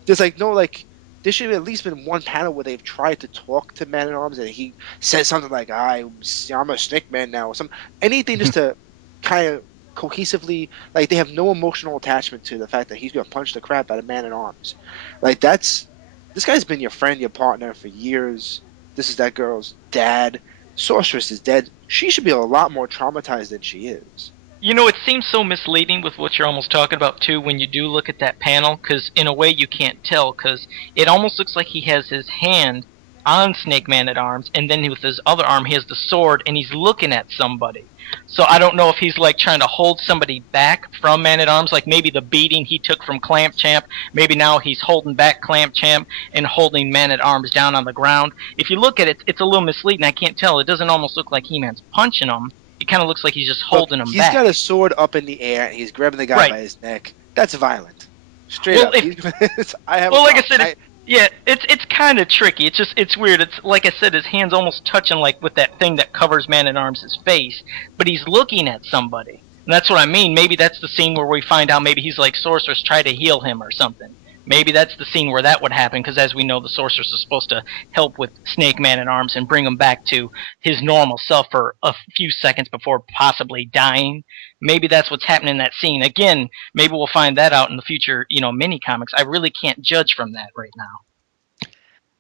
There's like no like. There should have at least been one panel where they've tried to talk to Man at Arms and he says something like, I'm a Snake Man now," or some anything just to kind of cohesively like they have no emotional attachment to the fact that he's gonna punch the crap out of Man at Arms. Like that's this guy's been your friend, your partner for years. This is that girl's dad. Sorceress is dead. She should be a lot more traumatized than she is. You know, it seems so misleading with what you're almost talking about too when you do look at that panel, because in a way you can't tell, because it almost looks like he has his hand on Snake Man at Arms, and then with his other arm he has the sword, and he's looking at somebody. So I don't know if he's like trying to hold somebody back from Man at Arms, like maybe the beating he took from Clamp Champ. Maybe now he's holding back Clamp Champ and holding Man at Arms down on the ground. If you look at it, it's a little misleading. I can't tell. It doesn't almost look like He-Man's punching him. It kind of looks like he's just Look, holding him he's back. got a sword up in the air and he's grabbing the guy Right. by his neck. That's violent. Straight Well, up. if- I have Well, a like I problem. said, it's kind of tricky. It's weird. It's like I said, his hand's almost touching like with that thing that covers Man at Arms' face, but he's looking at somebody, and that's what I mean. Maybe that's the scene where we find out maybe he's like Sorceress, try to heal him or something. Maybe that's the scene where that would happen, because as we know, the Sorceress is supposed to help with Snake Man at Arms and bring him back to his normal self for a few seconds before possibly dying. Maybe that's what's happening in that scene. Again, maybe we'll find that out in the future, mini comics. I really can't judge from that right now.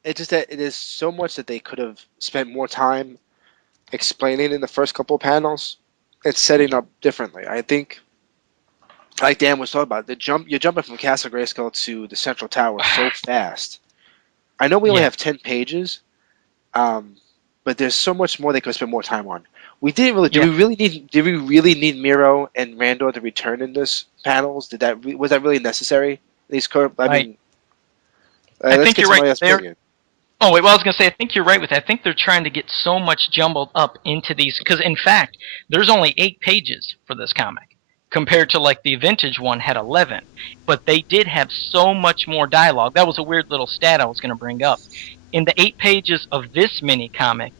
It's just that it is so much that they could have spent more time explaining in the first couple of panels and setting up differently. I think, like Dan was talking about, you're jumping from Castle Grayskull to the Central Tower so fast. I know we only Yeah. have 10 pages, but there's so much more they could spend more time on. We didn't really. Yeah. Did we really need Miro and Randor to return in this panels? Was that really necessary? I mean, I let's think get you're somebody right else's there. opinion. Oh wait, well I was gonna say I think you're right with that. I think they're trying to get so much jumbled up into these because in fact there's only 8 pages for this comic compared to like the vintage one had 11, but they did have so much more dialogue. That was a weird little stat I was gonna bring up. In the 8 pages of this mini comic,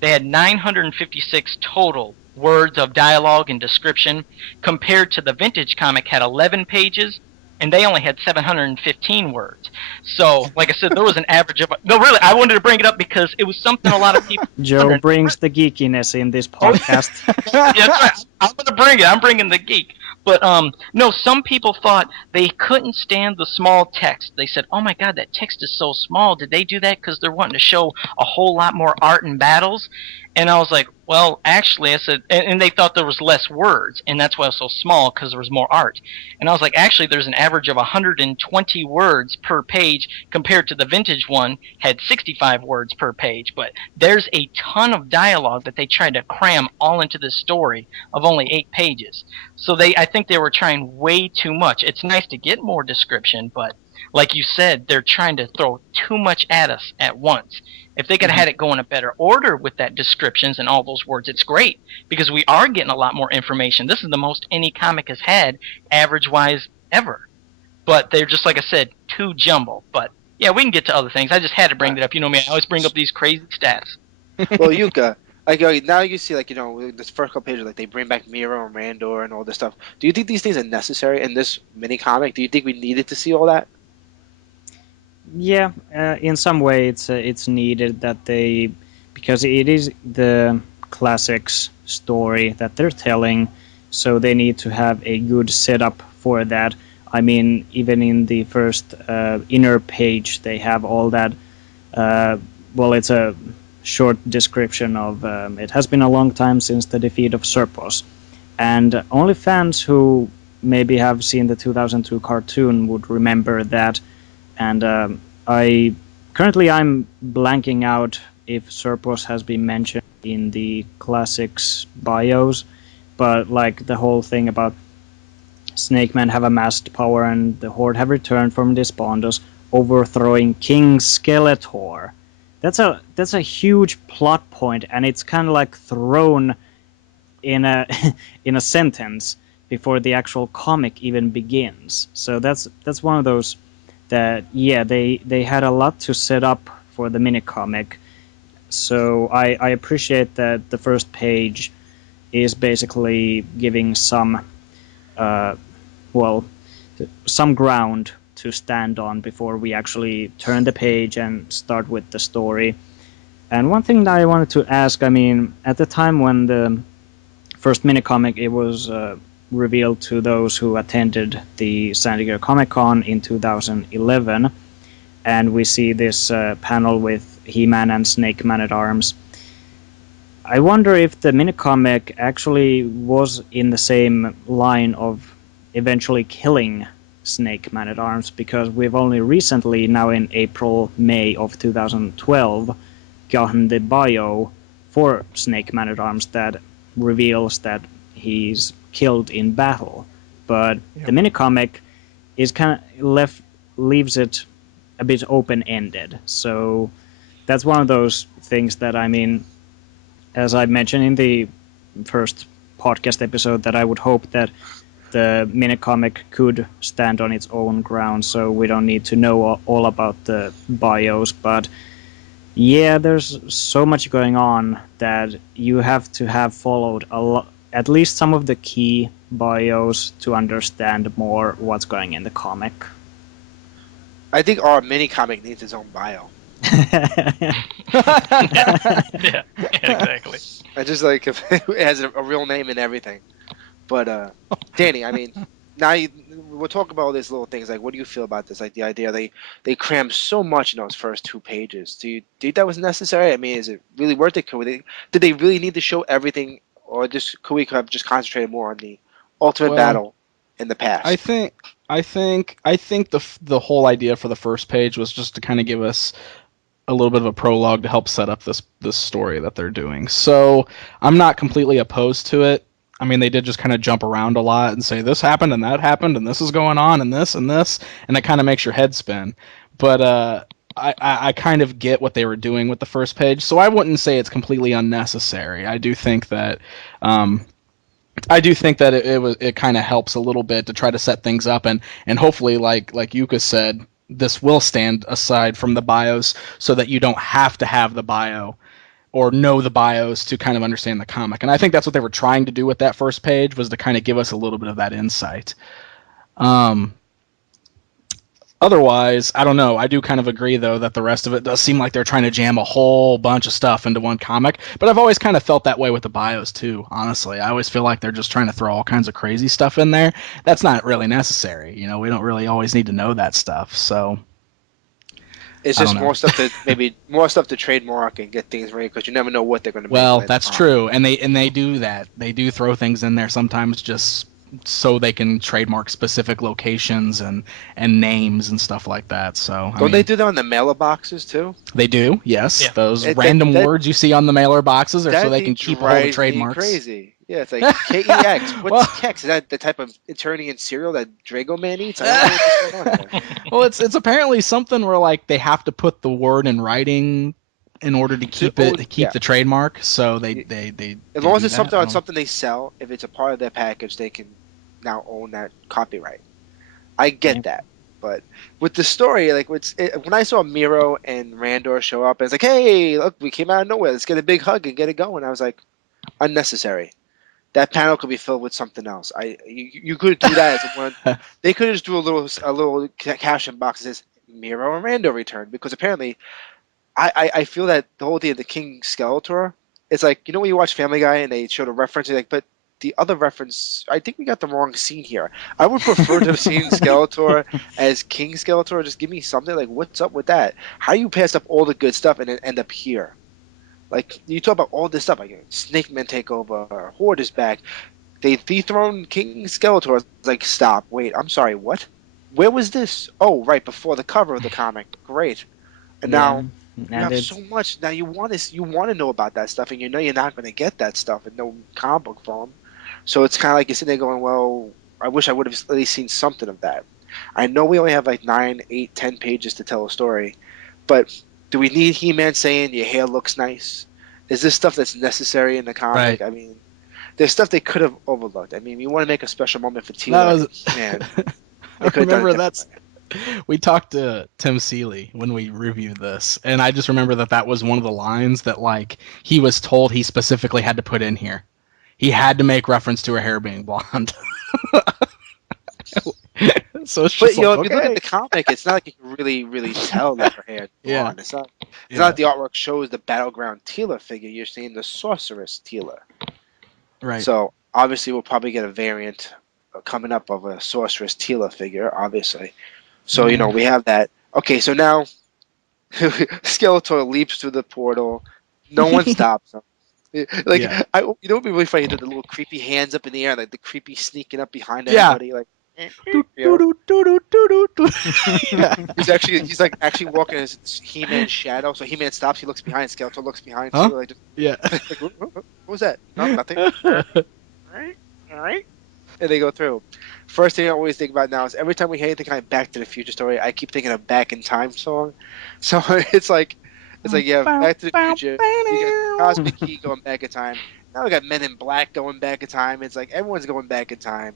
they had 956 total words of dialogue and description, compared to the vintage comic had 11 pages, and they only had 715 words. So, like I said, there was an average of. No, really, I wanted to bring it up because it was something a lot of people. Joe brings the geekiness in this podcast. Yeah, that's right. I'm gonna bring it. I'm bringing the geek. But no, some people thought they couldn't stand the small text. They said, "Oh my God, that text is so small. Did they do that because they're wanting to show a whole lot more art and battles?" And I was like, "Well, actually," I said, and they thought there was less words, and that's why it was so small because there was more art. And I was like, "Actually, there's an average of 120 words per page compared to the vintage one had 65 words per page. But there's a ton of dialogue that they tried to cram all into this story of only 8 pages." So I think they were trying way too much. It's nice to get more description, but like you said, they're trying to throw too much at us at once. If they could have had it go in a better order with that descriptions and all those words, it's great because we are getting a lot more information. This is the most any comic has had, average wise, ever. But they're just like I said, too jumbled. But yeah, we can get to other things. I just had to bring it up. You know me, I always bring up these crazy stats. Well, Yuka, like now you see, like this first couple pages, like they bring back Miro and Randor and all this stuff. Do you think these things are necessary in this mini comic? Do you think we needed to see all that? Yeah, in some way it's needed that they, because it is the classics story that they're telling, so they need to have a good setup for that. I mean, even in the first inner page, they have all that. Well, it's a short description of it has been a long time since the defeat of Serpos, and only fans who maybe have seen the 2002 cartoon would remember that. And I'm blanking out if Serpos has been mentioned in the classics bios, but like the whole thing about Snake Men have amassed power and the Horde have returned from Despondos, overthrowing King Skeletor. That's a huge plot point, and it's kind of like thrown in a in a sentence before the actual comic even begins. So that's one of those that, yeah, they had a lot to set up for the mini comic. So I appreciate that the first page is basically giving some uh, well, some ground to stand on before we actually turn the page and start with the story. And one thing that I wanted to ask, I mean, at the time when the first minicomic, it was revealed to those who attended the San Diego Comic-Con in 2011, and we see this panel with He-Man and Snake Man-at-Arms. I wonder if the minicomic actually was in the same line of eventually killing Snake Man-at-Arms, because we've only recently, now in April, May of 2012, gotten the bio for Snake Man-at-Arms that reveals that he's killed in battle. But the minicomic is kind of leaves it a bit open-ended. So that's one of those things that, I mean, as I mentioned in the first podcast episode, that I would hope that the minicomic could stand on its own ground, so we don't need to know all about the bios. But yeah, there's so much going on that you have to have followed at least some of the key bios to understand more what's going in the comic. I think our mini comic needs its own bio. Yeah, exactly. I just like if it has a real name and everything. But Danny, I mean, we'll talk about all these little things. Like, what do you feel about this? Like the idea they cram so much in those first 2 pages. Do you think that was necessary? I mean, is it really worth it? Did they really need to show everything, or could we have just concentrated more on the ultimate battle in the past? I think the whole idea for the first page was just to kind of give us a little bit of a prologue to help set up this story that they're doing. So I'm not completely opposed to it. I mean, they did just kind of jump around a lot and say this happened and that happened and this is going on and this, and it kind of makes your head spin. But I kind of get what they were doing with the first page, so I wouldn't say it's completely unnecessary. I do think that it kind of helps a little bit to try to set things up, and hopefully, like Yuka said, this will stand aside from the bios so that you don't have to have the bio or know the bios to kind of understand the comic. And I think that's what they were trying to do with that first page, was to kind of give us a little bit of that insight. Otherwise, I don't know. I do kind of agree, though, that the rest of it does seem like they're trying to jam a whole bunch of stuff into one comic. But I've always kind of felt that way with the bios, too, honestly. I always feel like they're just trying to throw all kinds of crazy stuff in there. That's not really necessary. You know, we don't really always need to know that stuff. So it's just more stuff to trademark and get things ready, because you never know what they're going to make. Well, that's true, and they do that. They do throw things in there sometimes just so they can trademark specific locations and names and stuff like that. So don't they do that on the mailer boxes too? They do, yes. Yeah. Those random words you see on the mailer boxes are so they can keep hold of trademarks. Crazy. Yeah, it's like KEX. What's Kex? Is that the type of Eternian cereal that Drago Man eats? I don't know what's going on. Well, it's apparently something where like they have to put the word in writing in order to keep the trademark. So they as long as it's something they sell, if it's a part of their package, they can now own that copyright. I get that, but with the story, like when I saw Miro and Randor show up, and it's like, hey, look, we came out of nowhere. Let's get a big hug and get it going. I was like, unnecessary. That panel could be filled with something else. You could do that as one. They could just do a little cash-in box that says Miro and Randor returned, because apparently, I feel that the whole thing of the King Skeletor, it's like, you know when you watch Family Guy and they showed a reference, like, but the other reference, I think we got the wrong scene here. I would prefer to have seen Skeletor as King Skeletor. Just give me something like, what's up with that? How you pass up all the good stuff and then end up here? Like, you talk about all this stuff, like Snake Man takeover, Horde is back. They dethroned King Skeletor. It's like, stop, wait, I'm sorry, what? Where was this? Oh, right, before the cover of the comic. Great. And now you have so much. Now you want to know about that stuff, and you know you're not going to get that stuff in no comic book form. So it's kind of like you're sitting there going, well, I wish I would have at least seen something of that. I know we only have like 9, 8, 10 pages to tell a story, but do we need He-Man saying your hair looks nice? Is this stuff that's necessary in the comic? Right. I mean, there's stuff they could have overlooked. I mean, you want to make a special moment for Tila, man. I remember we talked to Tim Seeley when we reviewed this, and I just remember that was one of the lines that like he was told he specifically had to put in here. He had to make reference to her hair being blonde. So it's But just you know, like, if you look at okay. the comic, it's not like you can really tell that her hair is Yeah. blonde. It's not. It's not Yeah. like the artwork shows the battleground Tila figure. You're seeing the sorceress Tila. Right. So obviously, we'll probably get a variant coming up of a sorceress Tila figure. Obviously, so you know we have that. Okay, so now Skeletor leaps through the portal. No one stops him. Like Yeah. I, you know, what'd be really funny? He did the little creepy hands up in the air, like the creepy sneaking up behind Yeah. everybody, like. Do, You do, know, do, do, do, do, do. Yeah. he's like actually walking as He-Man's shadow. So He-Man stops, he looks behind, Skeletor looks behind Huh? too. Like, Yeah. like what was that? No, nothing. All right, all right. And they go through. First thing I always think about now is every time we hear anything kind of Back to the Future story, I keep thinking of Back in Time song. So it's like yeah, Bow, Back to the bow, Future. You got bow. Cosmic Key going back in time. Now we got Men in Black going back in time. It's like everyone's going back in time.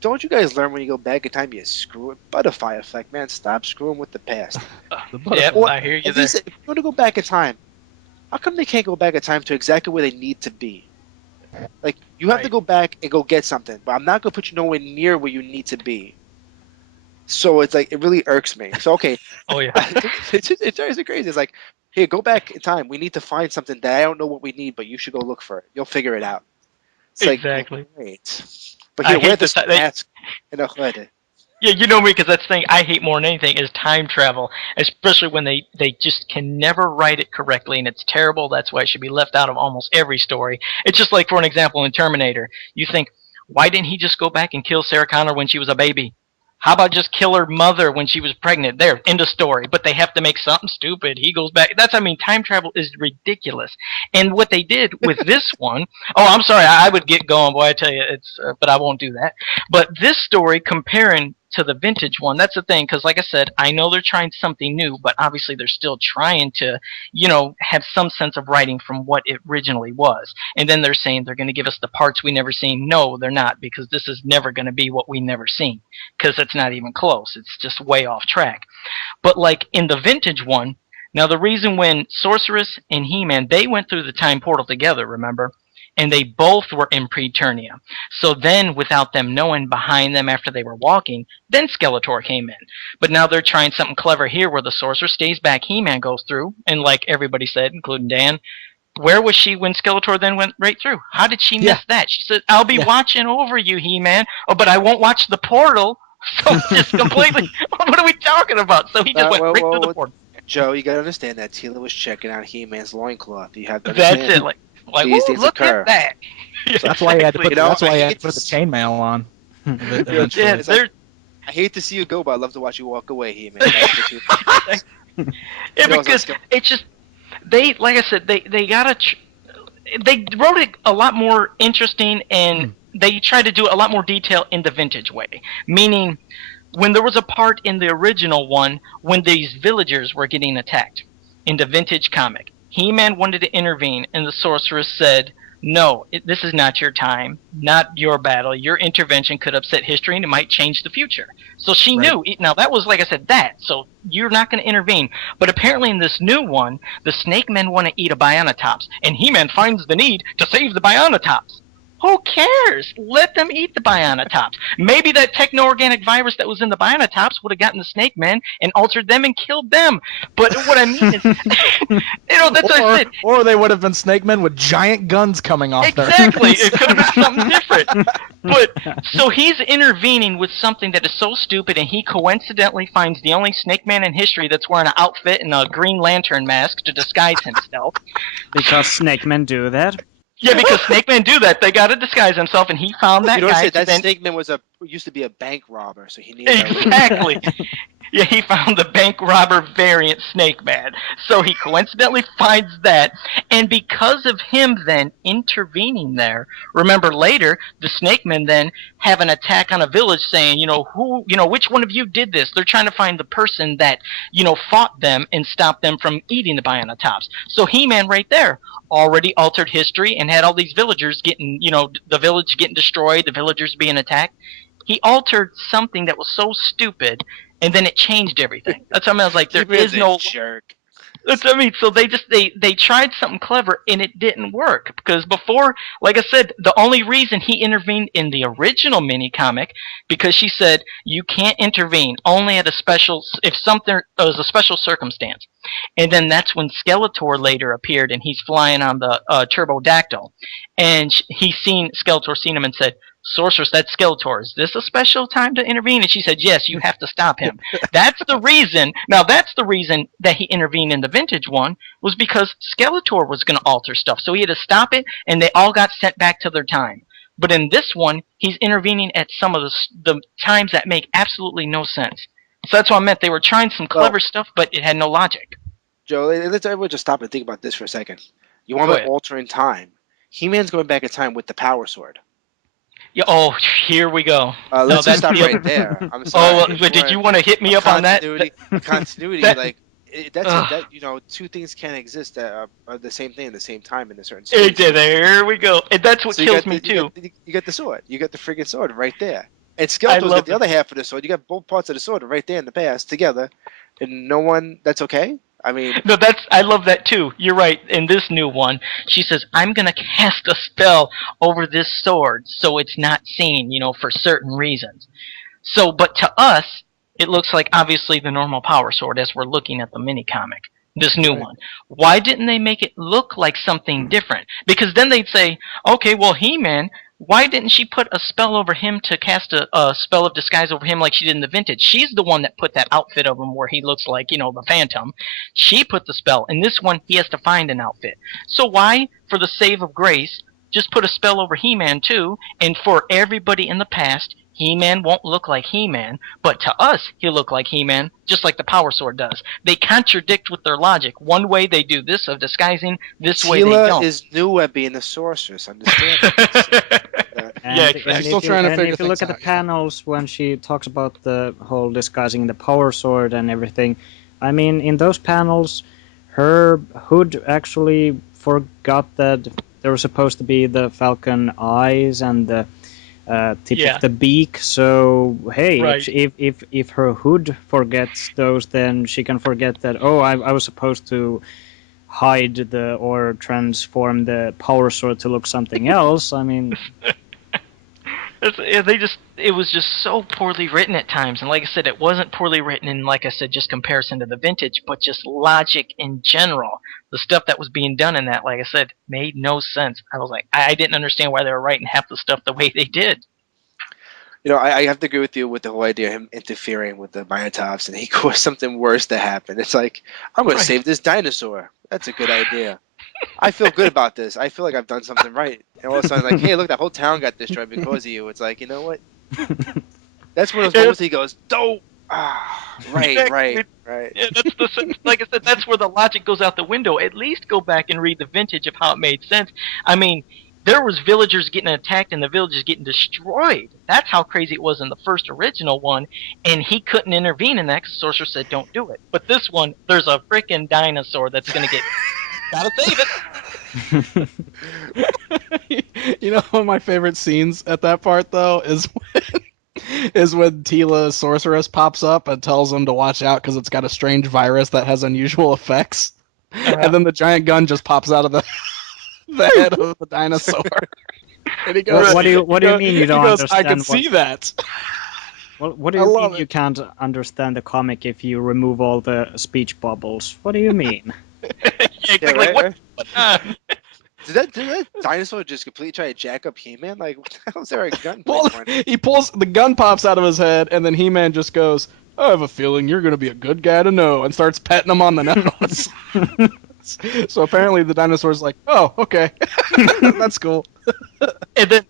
Don't you guys learn when you go back in time? You screw it. Butterfly effect, man. Stop screwing with the past. The Yep, butterfly. Or I hear you at there. least if you want to go back in time, how come they can't go back in time to exactly where they need to be? Like you have to Right. go back and go get something, but I'm not gonna put you nowhere near where you need to be. So it's like it really irks me. So okay, Oh yeah. it drives me crazy. It's like, here, go back in time. We need to find something that I don't know what we need, but you should go look for it. You'll figure it out. It's like Exactly. great, but I here, wear hate this the mask and a hood. Yeah, you know me because that's the thing I hate more than anything is time travel, especially when they just can never write it correctly and it's terrible. That's why it should be left out of almost every story. It's just like for an example in Terminator, you think why didn't he just go back and kill Sarah Connor when she was a baby? How about just kill her mother when she was pregnant? There, end of story. But they have to make something stupid. He goes back. That's I mean, time travel is ridiculous. And what they did with this one, oh, I'm sorry, I would get going, boy. I tell you, it's but I won't do that. But this story, comparing to the vintage one, that's the thing. Because, like I said, I know they're trying something new, but obviously they're still trying to, have some sense of writing from what it originally was. And then they're saying they're going to give us the parts we never seen. No, they're not, because this is never going to be what we never seen. Because it's not even close. It's just way off track. But like in the vintage one, now the reason when Sorceress and He-Man they went through the time portal together, remember? And they both were in Preternia. So then, without them knowing behind them after they were walking, then Skeletor came in. But now they're trying something clever here where the Sorcerer stays back, He-Man goes through, and like everybody said, including Dan, where was she when Skeletor then went right through? How did she Yeah. miss that? She said, I'll be Yeah. watching over you, He-Man. Oh, but I won't watch the portal. So just completely, what are we talking about? So he just went Well, right through well, the portal. Joe, you gotta understand that Tila was checking out He-Man's loincloth. You have to That's understand it. Like, these ooh, things look occur. at that. Yeah, That's why he had to put. You know, That's why I he had hate to put the to chainmail on. Eventually. yeah, It's like, I hate to see you go, but I love to watch you walk away, He-Man. That's what you. yeah, You know, because so it's just they, like I said, they gotta. They wrote it a lot more interesting, and they tried to do a lot more detail in the vintage way. Meaning, when there was a part in the original one when these villagers were getting attacked in the vintage comic, He-Man wanted to intervene, and the sorceress said, "No, this is not your time, not your battle. Your intervention could upset history, and it might change the future." So she Right. knew. Now that was like I said, that. So you're not going to intervene. But apparently in this new one, the Snake Men want to eat a Bionatops, and He-Man finds the need to save the Bionatops. Who cares? Let them eat the Bionatops. Maybe that techno-organic virus that was in the Bionatops would have gotten the Snake Men and altered them and killed them. But what I mean is, that's what I said. Or they would have been Snake Men with giant guns coming off Exactly. their It could have been something different. But so he's intervening with something that is so stupid, and he coincidentally finds the only Snake Man in history that's wearing an outfit and a Green Lantern mask to disguise himself. Because Snake Men do that. Yeah, because Snake Men do that. They got to disguise himself, and he found that You know what I guy. said? That then... Snake Man used to be a bank robber, so he needed Exactly. Yeah, he found the bank robber variant Snake Man. So he coincidentally finds that, and because of him then intervening there, remember later the Snake Men then have an attack on a village saying, which one of you did this? They're trying to find the person that, fought them and stopped them from eating the Bionatops. So He-Man right there already altered history and had all these villagers getting, the village getting destroyed, the villagers being attacked. He altered something that was so stupid, and then it changed everything. That's why I was like, there is no jerk. That's what I mean. So they tried something clever and it didn't work because before, like I said, the only reason he intervened in the original mini comic because she said you can't intervene only at a special if something was a special circumstance, and then that's when Skeletor later appeared and he's flying on the Turbodactyl, and Skeletor seen him and said, Sorceress, that's Skeletor. Is this a special time to intervene? And she said, yes, you have to stop him. That's the reason. Now, that's the reason that he intervened in the vintage one was because Skeletor was going to alter stuff. So he had to stop it, and they all got sent back to their time. But in this one, he's intervening at some of the times that make absolutely no sense. So that's what I meant. They were trying some clever stuff, but it had no logic. Joe, let's everyone just stop and think about this for a second. You want to alter in time. He-Man's going back in time with the power sword. Yeah, oh, here we go. Let's just stop right there. I'm sorry. Oh, but did you want to hit me up on that? Continuity, like that. You know, two things can't exist that are the same thing at the same time in a certain space. There we go. And that's what kills me too. You got the sword. You got the friggin' sword right there. And Skeletor's got the other half of the sword. You got both parts of the sword right there in the past together, and no one. That's okay. I mean, no, I love that too. You're right. In this new one, she says, "I'm gonna cast a spell over this sword so it's not seen, for certain reasons." So, but to us, it looks like obviously the normal power sword as we're looking at the mini comic. This new one. Why didn't they make it look like something different? Because then they'd say, "Okay, well, He-Man." Why didn't she put a spell over him to cast a spell of disguise over him like she did in the vintage? She's the one that put that outfit of him where he looks like, the Phantom. She put the spell. In this one, he has to find an outfit. So why, for the save of grace, just put a spell over He-Man too, and for everybody in the past, He-Man won't look like He-Man, but to us, he'll look like He-Man, just like the Power Sword does. They contradict with their logic. One way they do this of disguising, this way they don't. Tila is new at being a sorceress, understand? She's still trying to figure things out. If you look at the panels when she talks about the whole disguising the Power Sword and everything, I mean, in those panels, her hood actually forgot that there was supposed to be the falcon eyes and the tip of the beak. So hey, right. if her hood forgets those, then she can forget that. Oh, I was supposed to hide or transform the Power Sword to look something else. I mean, it was just so poorly written at times. And like I said, it wasn't poorly written in, like I said, just comparison to the vintage, but just logic in general. The stuff that was being done in that, like I said, made no sense. I was like, I didn't understand why they were writing half the stuff the way they did. I have to agree with you with the whole idea of him interfering with the Minotaurs, and he caused something worse to happen. It's like, I'm going to save this dinosaur. That's a good idea. I feel good about this. I feel like I've done something right. And all of a sudden, like, hey, look, that whole town got destroyed because of you. It's like, you know what? That's one of those moments he goes, don't. Right. Yeah, like I said, that's where the logic goes out the window. At least go back and read the vintage of how it made sense. I mean, there was villagers getting attacked and the villagers getting destroyed. That's how crazy it was in the first original one, and he couldn't intervene in that because Sorcerer said don't do it. But this one, there's a freaking dinosaur that's going to get... Gotta save it! One of my favorite scenes at that part, though, is when Tila Sorceress pops up and tells him to watch out because it's got a strange virus that has unusual effects. And then the giant gun just pops out of the head of the dinosaur. And he goes, what do you mean you don't understand? I can see that. What do you mean you can't understand the comic if you remove all the speech bubbles? What do you mean? What? Did that dinosaur just completely try to jack up He-Man? Like, what the hell is there a gun? The gun pops out of his head, and then He-Man just goes, I have a feeling you're going to be a good guy to know, and starts petting him on the nose. So apparently the dinosaur's like, oh, okay. That's cool. And then,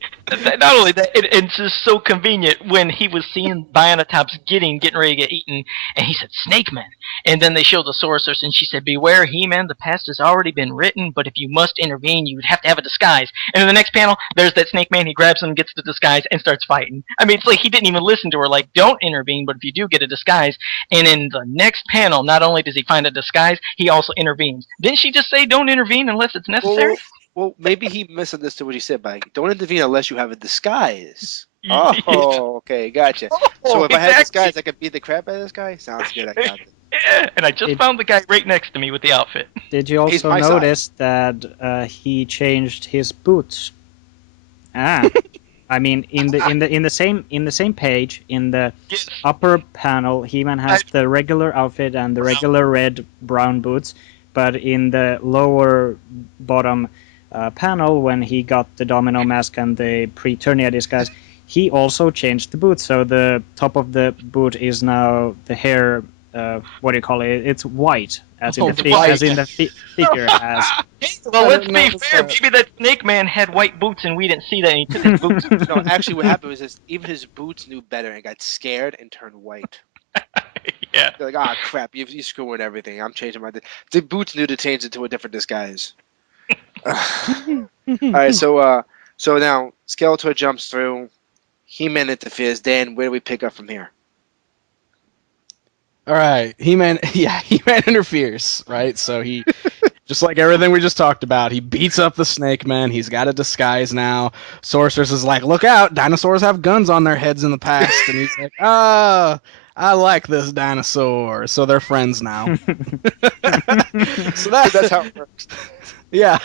not only that, it's just so convenient when he was seeing Bionatops getting ready to get eaten, and he said, Snake Man. And then they showed the sorceress, and she said, beware, He-Man, the past has already been written, but if you must intervene, you would have to have a disguise. And in the next panel, there's that Snake Man, he grabs him, gets the disguise, and starts fighting. I mean, it's like he didn't even listen to her, like, don't intervene, but if you do, get a disguise. And in the next panel, not only does he find a disguise, he also intervenes. Didn't she just say don't intervene unless it's necessary? Well, maybe he misunderstood what he said by don't intervene unless you have a disguise. Oh, okay, gotcha. So if I had a disguise, I could beat the crap out of this guy? Sounds good, I got it. yeah. And I just It- found the guy right next to me with the outfit. Did you He's also my side. notice that he changed his boots? Ah, I mean, in the same page, in the Yes. upper panel, He-Man has the regular outfit and the regular red brown boots, but in the lower bottom panel, when he got the Domino mask and the pre-Turnia disguise, he also changed the boots. So the top of the boot is now the hair. What do you call it? It's white, as in Oh, the white. as in the figure has. Well, I let's don't be know, fair. Maybe that Snake Man had white boots and we didn't see that, and he took his boots. No, actually, what happened was this, even his boots knew better and got scared and turned white. Yeah. They're like, ah, crap, you screwing everything. I'm changing my. The boots knew to change it to a different disguise. All right, so now Skeletor jumps through. He-Man interferes. Dan, where do we pick up from here? All right, He-Man. Yeah, He-Man interferes. Right, so he, just like everything we just talked about, he beats up the Snake Man. He's got a disguise now. Sorceress is like, "Look out! Dinosaurs have guns on their heads in the past," and he's like, "Ah, I like this dinosaur." So they're friends now. So That's how it works. yeah.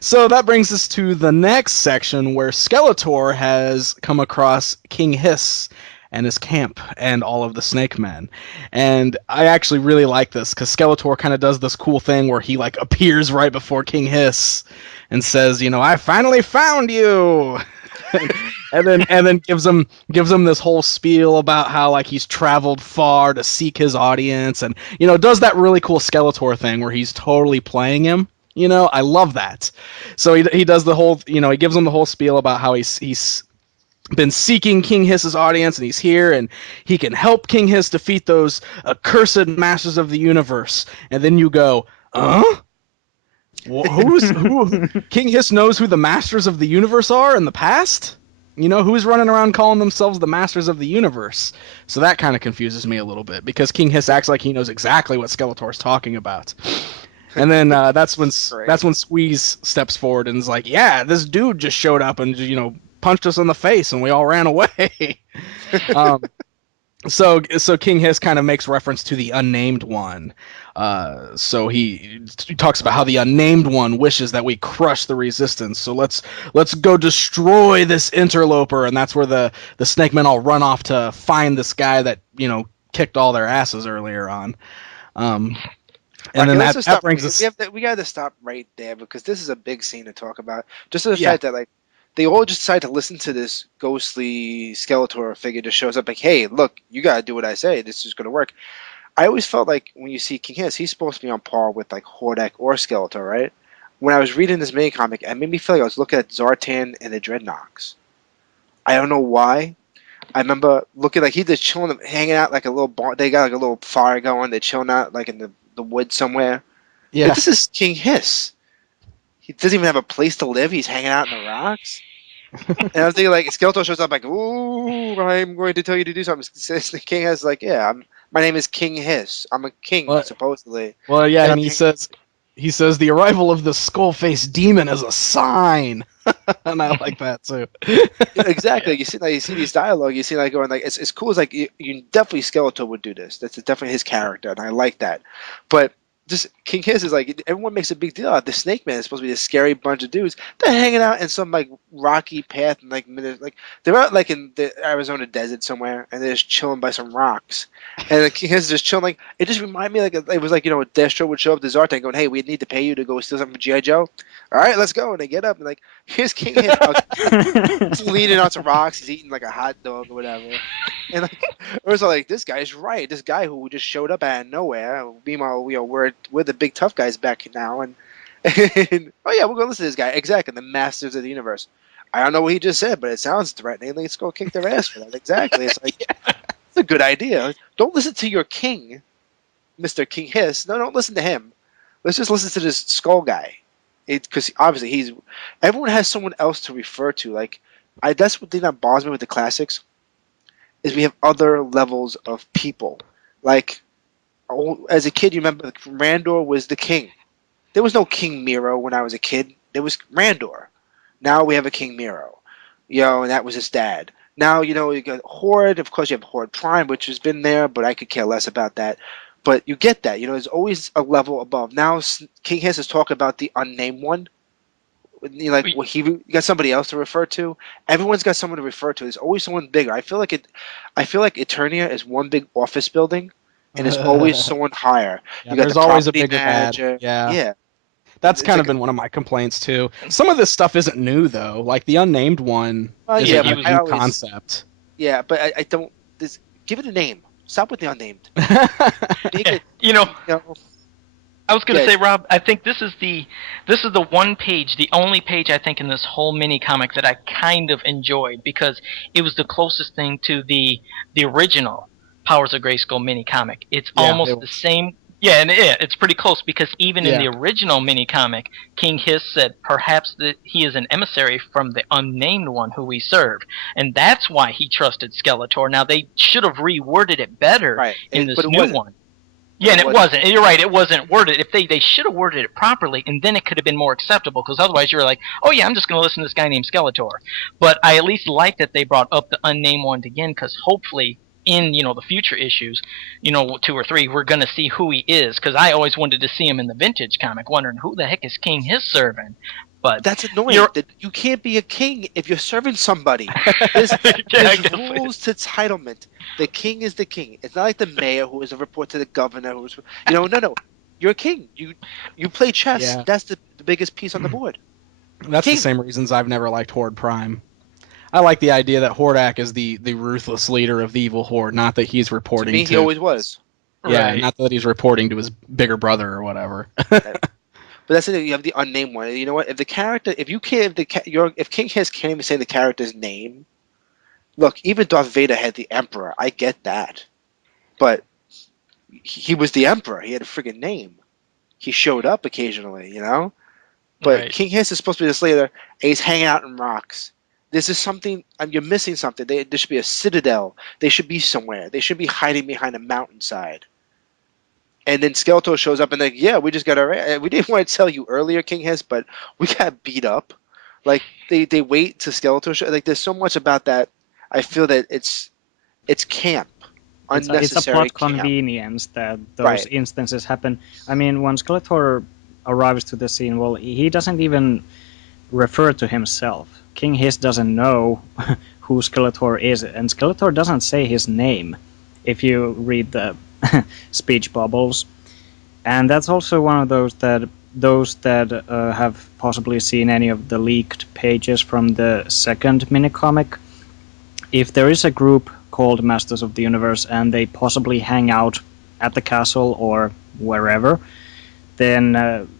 So that brings us to the next section where Skeletor has come across King Hiss and his camp and all of the Snake Men. And I actually really like this because Skeletor kind of does this cool thing where he like appears right before King Hiss and says, "I finally found you." and then gives him this whole spiel about how like he's traveled far to seek his audience, and does that really cool Skeletor thing where he's totally playing him. I love that. So he does the whole, he gives him the whole spiel about how he's been seeking King Hiss's audience, and he's here, and he can help King Hiss defeat those accursed masters of the universe. And then you go, who? King Hiss knows who the masters of the universe are in the past? Who's running around calling themselves the masters of the universe? So that kind of confuses me a little bit, because King Hiss acts like he knows exactly what Skeletor's talking about. And then that's when Squeeze steps forward and is like, "Yeah, this dude just showed up and punched us in the face, and we all ran away." So King Hiss kind of makes reference to the Unnamed One. So he talks about how the Unnamed One wishes that we crush the Resistance. So let's go destroy this interloper, and that's where the Snake Men all run off to find this guy that kicked all their asses earlier on. And then that brings us. We got to stop right there because this is a big scene to talk about. Just the Yeah. fact that they all just decide to listen to this ghostly Skeletor figure just shows up like, hey, look, you gotta do what I say. This is gonna work. I always felt like when you see King Hiss, he's supposed to be on par with like Hordak or Skeletor, right? When I was reading this mini comic, it made me feel like I was looking at Zartan and the Dreadnoks. I don't know why. I remember looking like he just chilling, hanging out like a little bar. They got like a little fire going. They're chilling out like in the woods somewhere. Yeah. But this is King Hiss. He doesn't even have a place to live. He's hanging out in the rocks. And I was thinking, like, Skeletor shows up, like, "Ooh, I'm going to tell you to do something." The King Hiss is like, "Yeah, my name is King Hiss. I'm a king, What? supposedly." Well, yeah, and I'm he says the arrival of the skull-faced demon is a sign, and I like that too. Exactly. You see these dialogue. You see like going like it's cool. It's like you definitely Skeletor would do this. That's definitely his character, and I like that. But just King Hiss is like everyone makes a big deal out. The Snake Man is supposed to be this scary bunch of dudes. They're hanging out in some like rocky path and like they're out like in the Arizona desert somewhere, and they're just chilling by some rocks. And the King Hiss is just chilling. Like it just reminded me like it was like a Destro would show up to Zartan going, "Hey, we need to pay you to go steal something from GI Joe. All right, let's go." And they get up and like here's King Hiss. He's leaning on some rocks. He's eating like a hot dog or whatever. And like, it was like, this guy's right. This guy who just showed up out of nowhere. Meanwhile, we're the big tough guys back now, and oh yeah, we're gonna listen to this guy. Exactly, the masters of the universe. I don't know what he just said, but it sounds threatening. Let's go kick their ass for that. Exactly. It's like it's a good idea. Like, don't listen to your king, Mr. King Hiss. No, don't listen to him. Let's just listen to this skull guy. Because obviously everyone has someone else to refer to. Like, that's what thing that bothers me with the classics is we have other levels of people. Like, as a kid, you remember like, Randor was the king. There was no King Miro when I was a kid. There was Randor. Now we have a King Miro. And that was his dad. Now, you got Horde. Of course, you have Horde Prime, which has been there, but I could care less about that. But you get that, there's always a level above. Now King Hiss is talking about the unnamed one. Like what you got somebody else to refer to. Everyone's got someone to refer to. There's always someone bigger. I feel like Eternia is one big office building, and there's always someone higher. Yeah, You got there's the always a property bigger bad. manager. Yeah. Yeah. That's It's kind like of been one of my complaints too. Some of this stuff isn't new though. Like the unnamed one isn't yeah, a but new concept. yeah, but I don't. Give it a name. Stop with the unnamed. Make it. You know, I was going to Yeah. say, Rob, I think this is the one page, the only page I think in this whole mini comic that I kind of enjoyed because it was the closest thing to the original Powers of Grayskull mini comic. It's Yeah, almost it the was. same. Yeah, and it's pretty close because even in Yeah. the original mini comic, King Hiss said perhaps that he is an emissary from the unnamed one who we serve, and that's why he trusted Skeletor. Now they should have reworded it better Right. in this But it new wasn't. one. Yeah, and It it wasn't. You're right. It wasn't worded. If they should have worded it properly, and then it could have been more acceptable. Because otherwise, you're like, oh yeah, I'm just going to listen to this guy named Skeletor. But I at least like that they brought up the unnamed one again, because hopefully in the future issues, 2 or 3, we're going to see who he is. Because I always wanted to see him in the vintage comic, wondering who the heck is King Hiss serving. But That's annoying. That you can't be a king if you're serving somebody. There's, Yeah, I there's guess. rules to entitlement. The king is the king. It's not like the mayor who is a report to the governor. No. You're a king. You play chess. Yeah. That's the biggest piece on the board. That's King. the same reasons I've never liked Horde Prime. I like the idea that Hordak is the ruthless leader of the evil Horde, not that he's To reporting me, he always was. yeah, Right. not that he's reporting to his bigger brother or whatever. But that's the thing. You have the unnamed one. You know what? If the character, if you can't, if King Hiss can't even say the character's name, look, even Darth Vader had the Emperor. I get that, but he was the Emperor. He had a friggin' name. He showed up occasionally, But Right. King Hiss is supposed to be this leader, and he's hanging out in rocks. This is something. You're missing something. There should be a citadel. They should be somewhere. They should be hiding behind a mountainside. And then Skeletor shows up and yeah, we just got we didn't want to tell you earlier, King Hiss, but we got beat up. Like they wait to Skeletor show. Like there's so much about that. I feel that it's camp, It's a unnecessary plot camp. convenience that those Right. instances happen. I mean, when Skeletor arrives to the scene, well, he doesn't even refer to himself. King Hiss doesn't know who Skeletor is, and Skeletor doesn't say his name if you read the speech bubbles. And that's also one of those that have possibly seen any of the leaked pages from the second minicomic. If there is a group called Masters of the Universe and they possibly hang out at the castle or wherever, then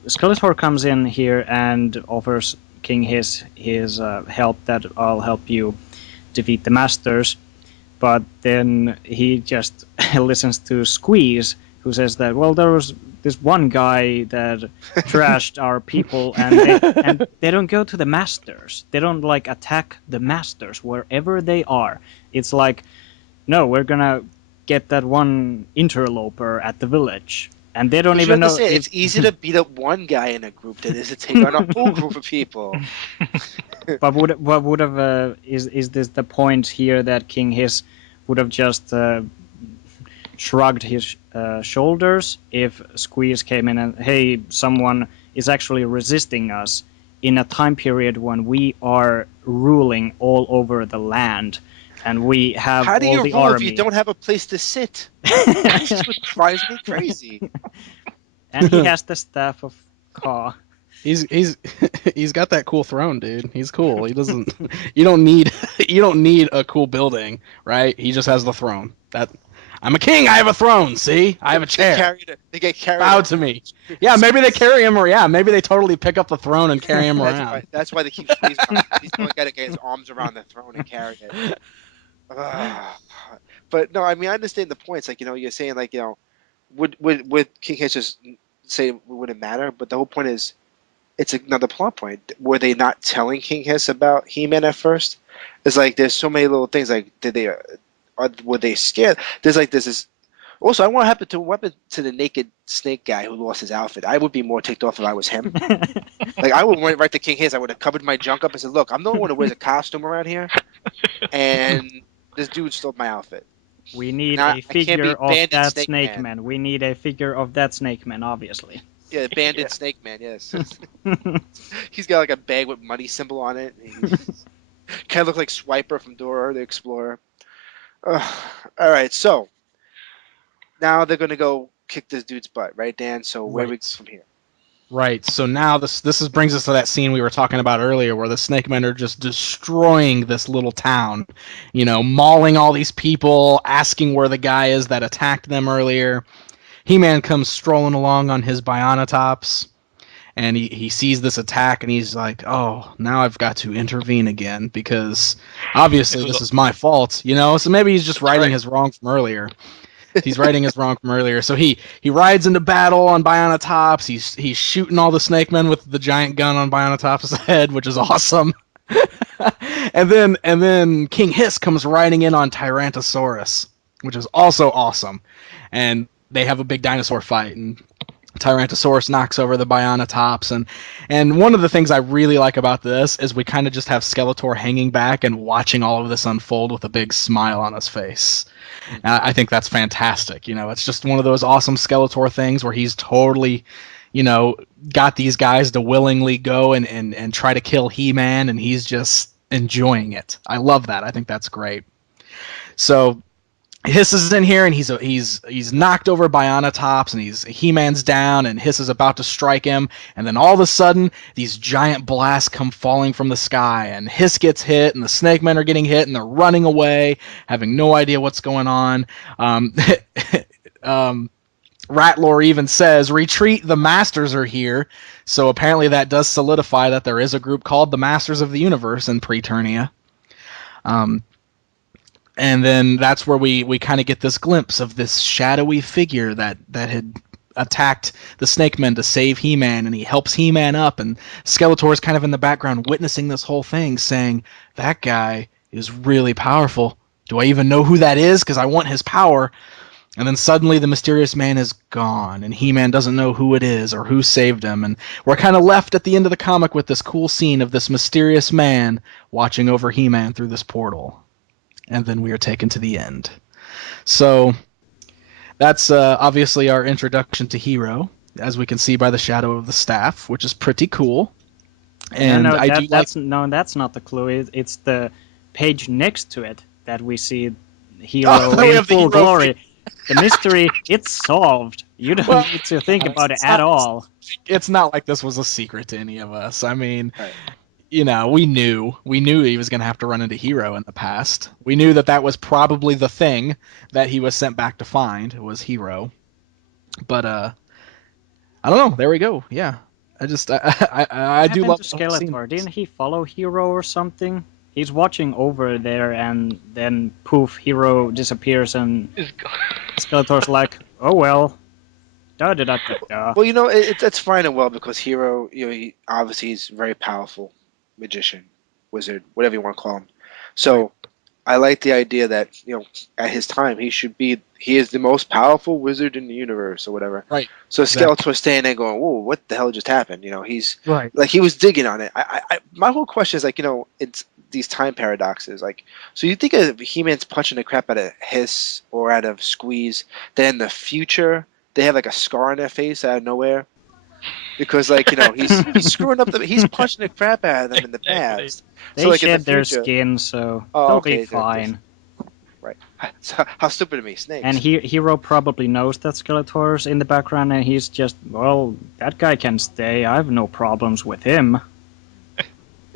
Skeletor comes in here and offers King his help, that I'll help you defeat the Masters. But then he just listens to Squeeze, who says that, well, there was this one guy that trashed our people, and they don't go to the Masters. They don't, attack the Masters wherever they are. It's like, no, we're gonna get that one interloper at the village. And they don't But you even know. understand, it's easy to beat up one guy in a group than it is to take on a whole group of people. But what would have is this the point here that King Hiss would have just shrugged his shoulders if Squeeze came in and, hey, someone is actually resisting us in a time period when we are ruling all over the land and we have How do all you the rule army. if you don't have a place to sit? This is what drives me crazy. And he has the staff of Ka. He's got that cool throne, dude. He's cool. He doesn't. You don't need a cool building, right? He just has the throne. I'm a king. I have a throne. See, I have a chair. They get carried. Bow to me. Yeah, maybe they carry him, or maybe they totally pick up the throne and carry him around. That's why they keep squeezing him. He's the one guy to get his arms around the throne and carry it. But no, I mean I understand the points. Like you're saying would King Hiss just say it wouldn't matter? But the whole point is, it's another plot point. Were they not telling King Hiss about He-Man at first? It's like there's so many little things. Like were they scared? There's this. Also, I want what happened to the naked snake guy who lost his outfit. I would be more ticked off if I was him. Like I would went right to King Hiss. I would have covered my junk up and said, "Look, I'm the only one who wears a costume around here, and this dude stole my outfit." We need Not, a I can't be figure of Banded that Snake Snake Man. Man. We need a figure of that Snake Man, obviously. Yeah, Banded Snake Man. Yes. He's got like a bag with money symbol on it. Kind of look like Swiper from Dora the Explorer. Ugh. All right, so now they're gonna go kick this dude's butt, right, Dan? So where we go Right. from here? Right. So now brings us to that scene we were talking about earlier, where the Snake Men are just destroying this little town, mauling all these people, asking where the guy is that attacked them earlier. He-Man comes strolling along on his Bionatops, and he sees this attack, and he's like, "Oh, now I've got to intervene again because obviously this is my fault." So maybe he's just righting his wrong from earlier. He's righting his wrong from earlier. So he rides into battle on Bionatops. He's shooting all the Snake Men with the giant gun on Bionatops' head, which is awesome. and then King Hiss comes riding in on Tyrantosaurus, which is also awesome. And they have a big dinosaur fight, and Tyrantosaurus knocks over the Bionatops, and one of the things I really like about this is we kind of just have Skeletor hanging back and watching all of this unfold with a big smile on his face. I think that's fantastic. It's just one of those awesome Skeletor things where he's totally, got these guys to willingly go and try to kill He-Man, and he's just enjoying it. I love that. I think that's great. So Hiss is in here, and he's knocked over Bionatops, and He-Man's down, and Hiss is about to strike him, and then all of a sudden these giant blasts come falling from the sky, and Hiss gets hit, and the Snake Men are getting hit, and they're running away, having no idea what's going on. Ratlore even says, "Retreat, the Masters are here." So apparently that does solidify that there is a group called the Masters of the Universe in Preternia. And then that's where we kind of get this glimpse of this shadowy figure that had attacked the Snake Men to save He-Man, and he helps He-Man up, and Skeletor's kind of in the background witnessing this whole thing, saying, "That guy is really powerful. Do I even know who that is? Because I want his power." And then suddenly the mysterious man is gone, and He-Man doesn't know who it is or who saved him, and we're kind of left at the end of the comic with this cool scene of this mysterious man watching over He-Man through this portal. And then we are taken to the end. So that's obviously our introduction to Hero, as we can see by the shadow of the staff, which is pretty cool. And no, that's not the clue. It's the page next to it that we see Hero we in have the full Hero glory. The mystery, it's solved. You don't need to think about it at all. It's not like this was a secret to any of us. I mean, Right. we knew he was going to have to run into Hero in the past. We knew that was probably the thing that he was sent back to find, was Hero. But I don't know. There we go. Yeah, I do love To Skeletor? seeing. Didn't he follow Hero or something? He's watching over there, and then poof, Hero disappears, and Skeletor's like, "Oh well." Da da da da da. Well, it's fine and well because Hero, obviously he's a very powerful magician, wizard, whatever you want to call him. So I like the idea that at his time he is the most powerful wizard in the universe or whatever. Right. So Exactly. Skeletor's standing there going, "Whoa, what the hell just happened?" He's Right. like he was digging on it. My whole question is like, it's these time paradoxes. Like, so you think of He-Man's punching the crap out of Hiss or out of Squeeze, then in the future they have like a scar on their face out of nowhere because he's screwing up he's punching the crap out of them in the past. They So, in the shed their future- skin, so Oh, they'll okay, be fine. Right. So, how stupid of me, snakes. And Hero probably knows that Skeletor's in the background, and he's just, well, that guy can stay. I have no problems with him. You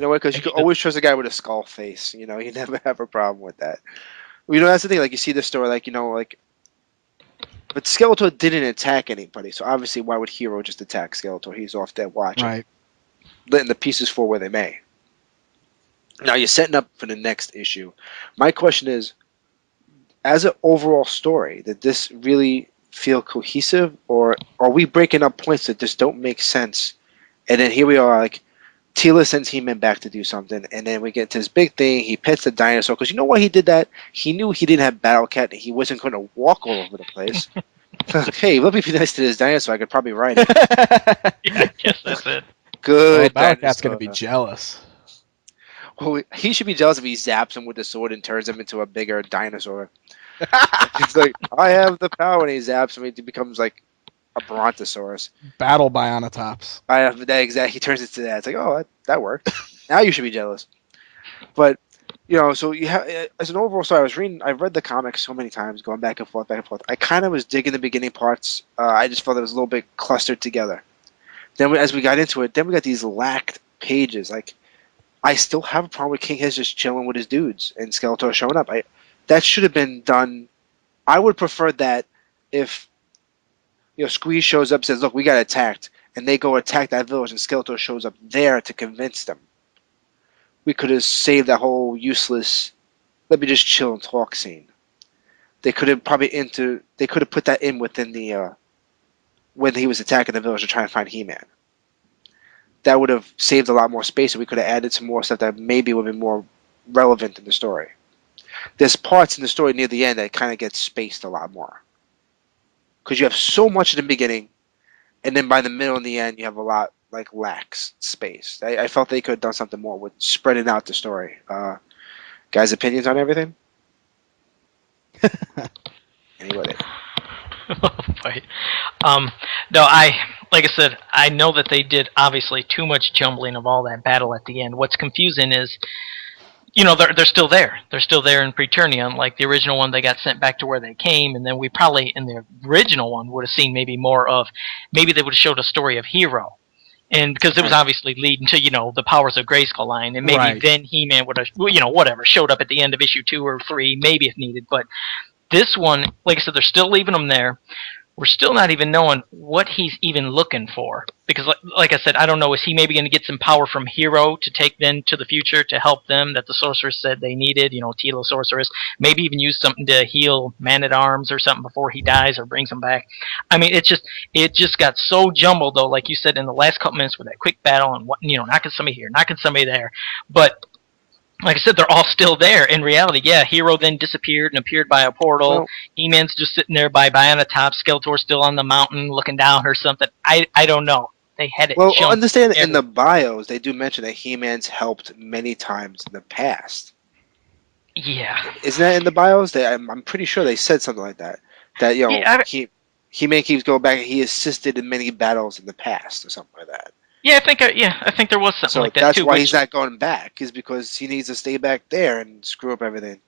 know what? Because you can always trust a guy with a skull face. You never have a problem with that. That's the thing. Like, you see this story, but Skeletor didn't attack anybody. So obviously, why would Hero just attack Skeletor? He's off there watching, Right. letting the pieces fall where they may. Now you're setting up for the next issue. My question is, as an overall story, did this really feel cohesive, or are we breaking up points that just don't make sense? And then here we are, like, Tila sends He-Man back to do something, and then we get to this big thing. He pets the dinosaur, because you know why he did that? He knew he didn't have Battle Cat, and he wasn't going to walk all over the place. Hey, let me be nice to this dinosaur. I could probably ride it. Yeah, I guess that's it. Good. Battle Cat's dinosaur. gonna be jealous. Well, he should be jealous if he zaps him with the sword and turns him into a bigger dinosaur. He's like, I have the power, and he zaps him. He becomes like a brontosaurus. Battle Bionatops. I have that exact. He turns into that. It's like, oh, that worked. Now you should be jealous. But so you have as an overall story. I've read the comics so many times, going back and forth, back and forth. I kind of was digging the beginning parts. I just felt it was a little bit clustered together. Then as we got into it, then we got these lacked pages. Like, I still have a problem with King Hiss just chilling with his dudes and Skeletor showing up. That should have been done. I would prefer that if Squeeze shows up, says, "Look, we got attacked," and they go attack that village, and Skeletor shows up there to convince them. We could have saved that whole useless "let me just chill and talk" scene. They could have put that in within the when he was attacking the village to try and find He-Man. That would have saved a lot more space, and we could have added some more stuff that maybe would have been more relevant in the story. There's parts in the story near the end that kind of get spaced a lot more. Because you have so much in the beginning, and then by the middle and the end, you have a lot, like, lacks space. I felt they could have done something more with spreading out the story. Guys' opinions on everything? Anybody? Right. No, like I said, I know that they did obviously too much jumbling of all that battle at the end. What's confusing is, they're still there. They're still there in Preternia. Unlike the original one, they got sent back to where they came, and then we probably in the original one would have seen maybe more of, maybe they would have showed a story of Hero. And because it was obviously leading to, the powers of Grayskull line, and maybe Right. then He-Man would have, whatever, showed up at the end of issue 2 or 3, maybe if needed. But this one, like I said, they're still leaving him there. We're still not even knowing what he's even looking for. Because, like I said, I don't know, is he maybe going to get some power from Hero to take them to the future to help them that the Sorceress said they needed, Tilo Sorceress. Maybe even use something to heal Man-at-Arms or something before he dies or brings him back. I mean, it just got so jumbled, though, like you said, in the last couple minutes with that quick battle and, knocking somebody here, knocking somebody there. But like I said, they're all still there. In reality, yeah, Hero then disappeared and appeared by a portal. Well, He-Man's just sitting there by Bionatop. Skeletor's still on the mountain looking down or something. I don't know. They had it jumped understand in everywhere. the bios, they do mention that He-Man's helped many times in the past. Yeah. Isn't that in the bios? I'm pretty sure they said something like that. That, Yeah, He-Man keeps going back and he assisted in many battles in the past or something like that. yeah, I think there was something So like that that's too. why he's not going back, is because he needs to stay back there and screw up everything.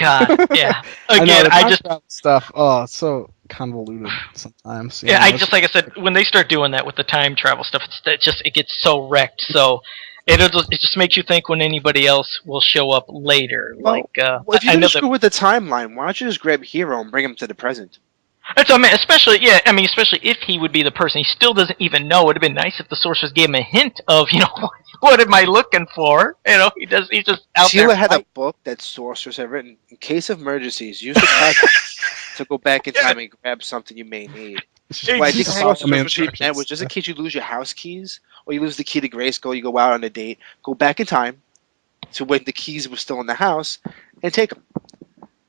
God, yeah. I know, Again, the I time just travel stuff. Oh, it's so convoluted sometimes. yeah, I just like I said, when they start doing that with the time travel stuff, it gets so wrecked. So it just makes you think when anybody else will show up later. Well, if you're I going know to that. screw with the timeline, why don't you just grab Hero and bring him to the present? That's what I mean, especially if he would be the person. He still doesn't even know. It would have been nice if the sorceress gave him a hint of, what am I looking for? He's just out Sheila there. had a book that Sorceress had written. In case of emergencies, use the card to go back in time and grab something you may need. Well, I think Just follow Sorceress my was really meant was just in case you lose your house keys or you lose the key to Grayskull, you go out on a date, go back in time to when the keys were still in the house and take them.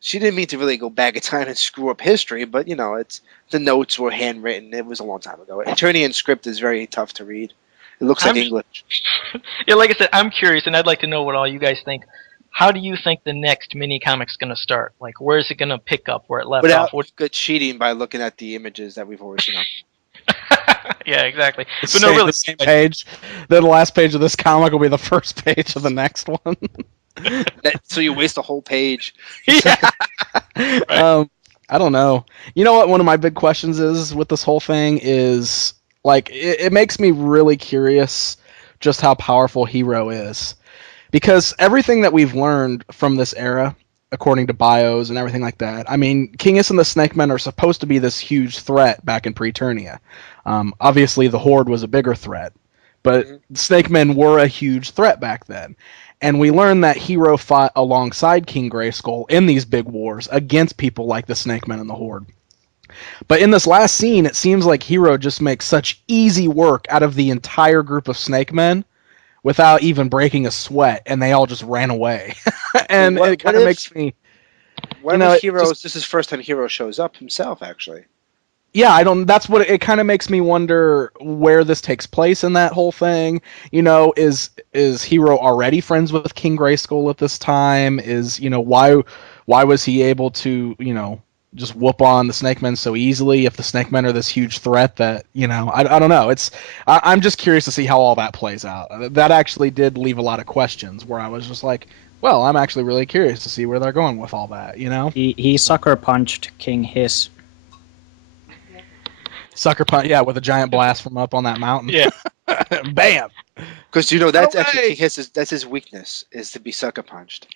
She didn't mean to really go back in time and screw up history, but it's the notes were handwritten. It was a long time ago. Eternian script is very tough to read. It looks like I'm- English. Yeah, like I said, I'm curious, and I'd like to know what all you guys think. How do you think the next mini comic's going to start? Like, where is it going to pick up where it left Without off? good cheating by looking at the images that we've already seen on. Yeah, exactly. The But no, same, really, the same page. The last page of this comic will be the first page of the next one. So you waste a whole page. yeah. I don't know. You know what? One of my big questions is with this whole thing is like it makes me really curious just how powerful Hero is, because everything that we've learned from this era, according to bios and everything like that. I mean, Kingus and the Snake Men are supposed to be this huge threat back in Preternia. Obviously, the Horde was a bigger threat, but Snake Men were a huge threat back then. And we learned that Hero fought alongside King Grayskull in these big wars against people like the Snake Men and the Horde. But in this last scene, it seems like Hero just makes such easy work out of the entire group of Snake Men without even breaking a sweat, and they all just ran away. And it kind of makes me... What if Heroes? This is the first time Hero shows up himself, actually. Yeah, I don't. That's what it kind of makes me wonder where this takes place in that whole thing. Is Hero already friends with King Grayskull at this time? Why why was he able to, just whoop on the Snake Men so easily if the Snake Men are this huge threat that, I don't know. I'm just curious to see how all that plays out. That actually did leave a lot of questions where I was just like, well, I'm actually really curious to see where they're going with all that. He sucker punched King Hiss. Sucker punch, yeah, with a giant blast from up on that mountain. Yeah. Bam! Because that's No actually way! King Hiss's, that's his weakness, is to be sucker punched.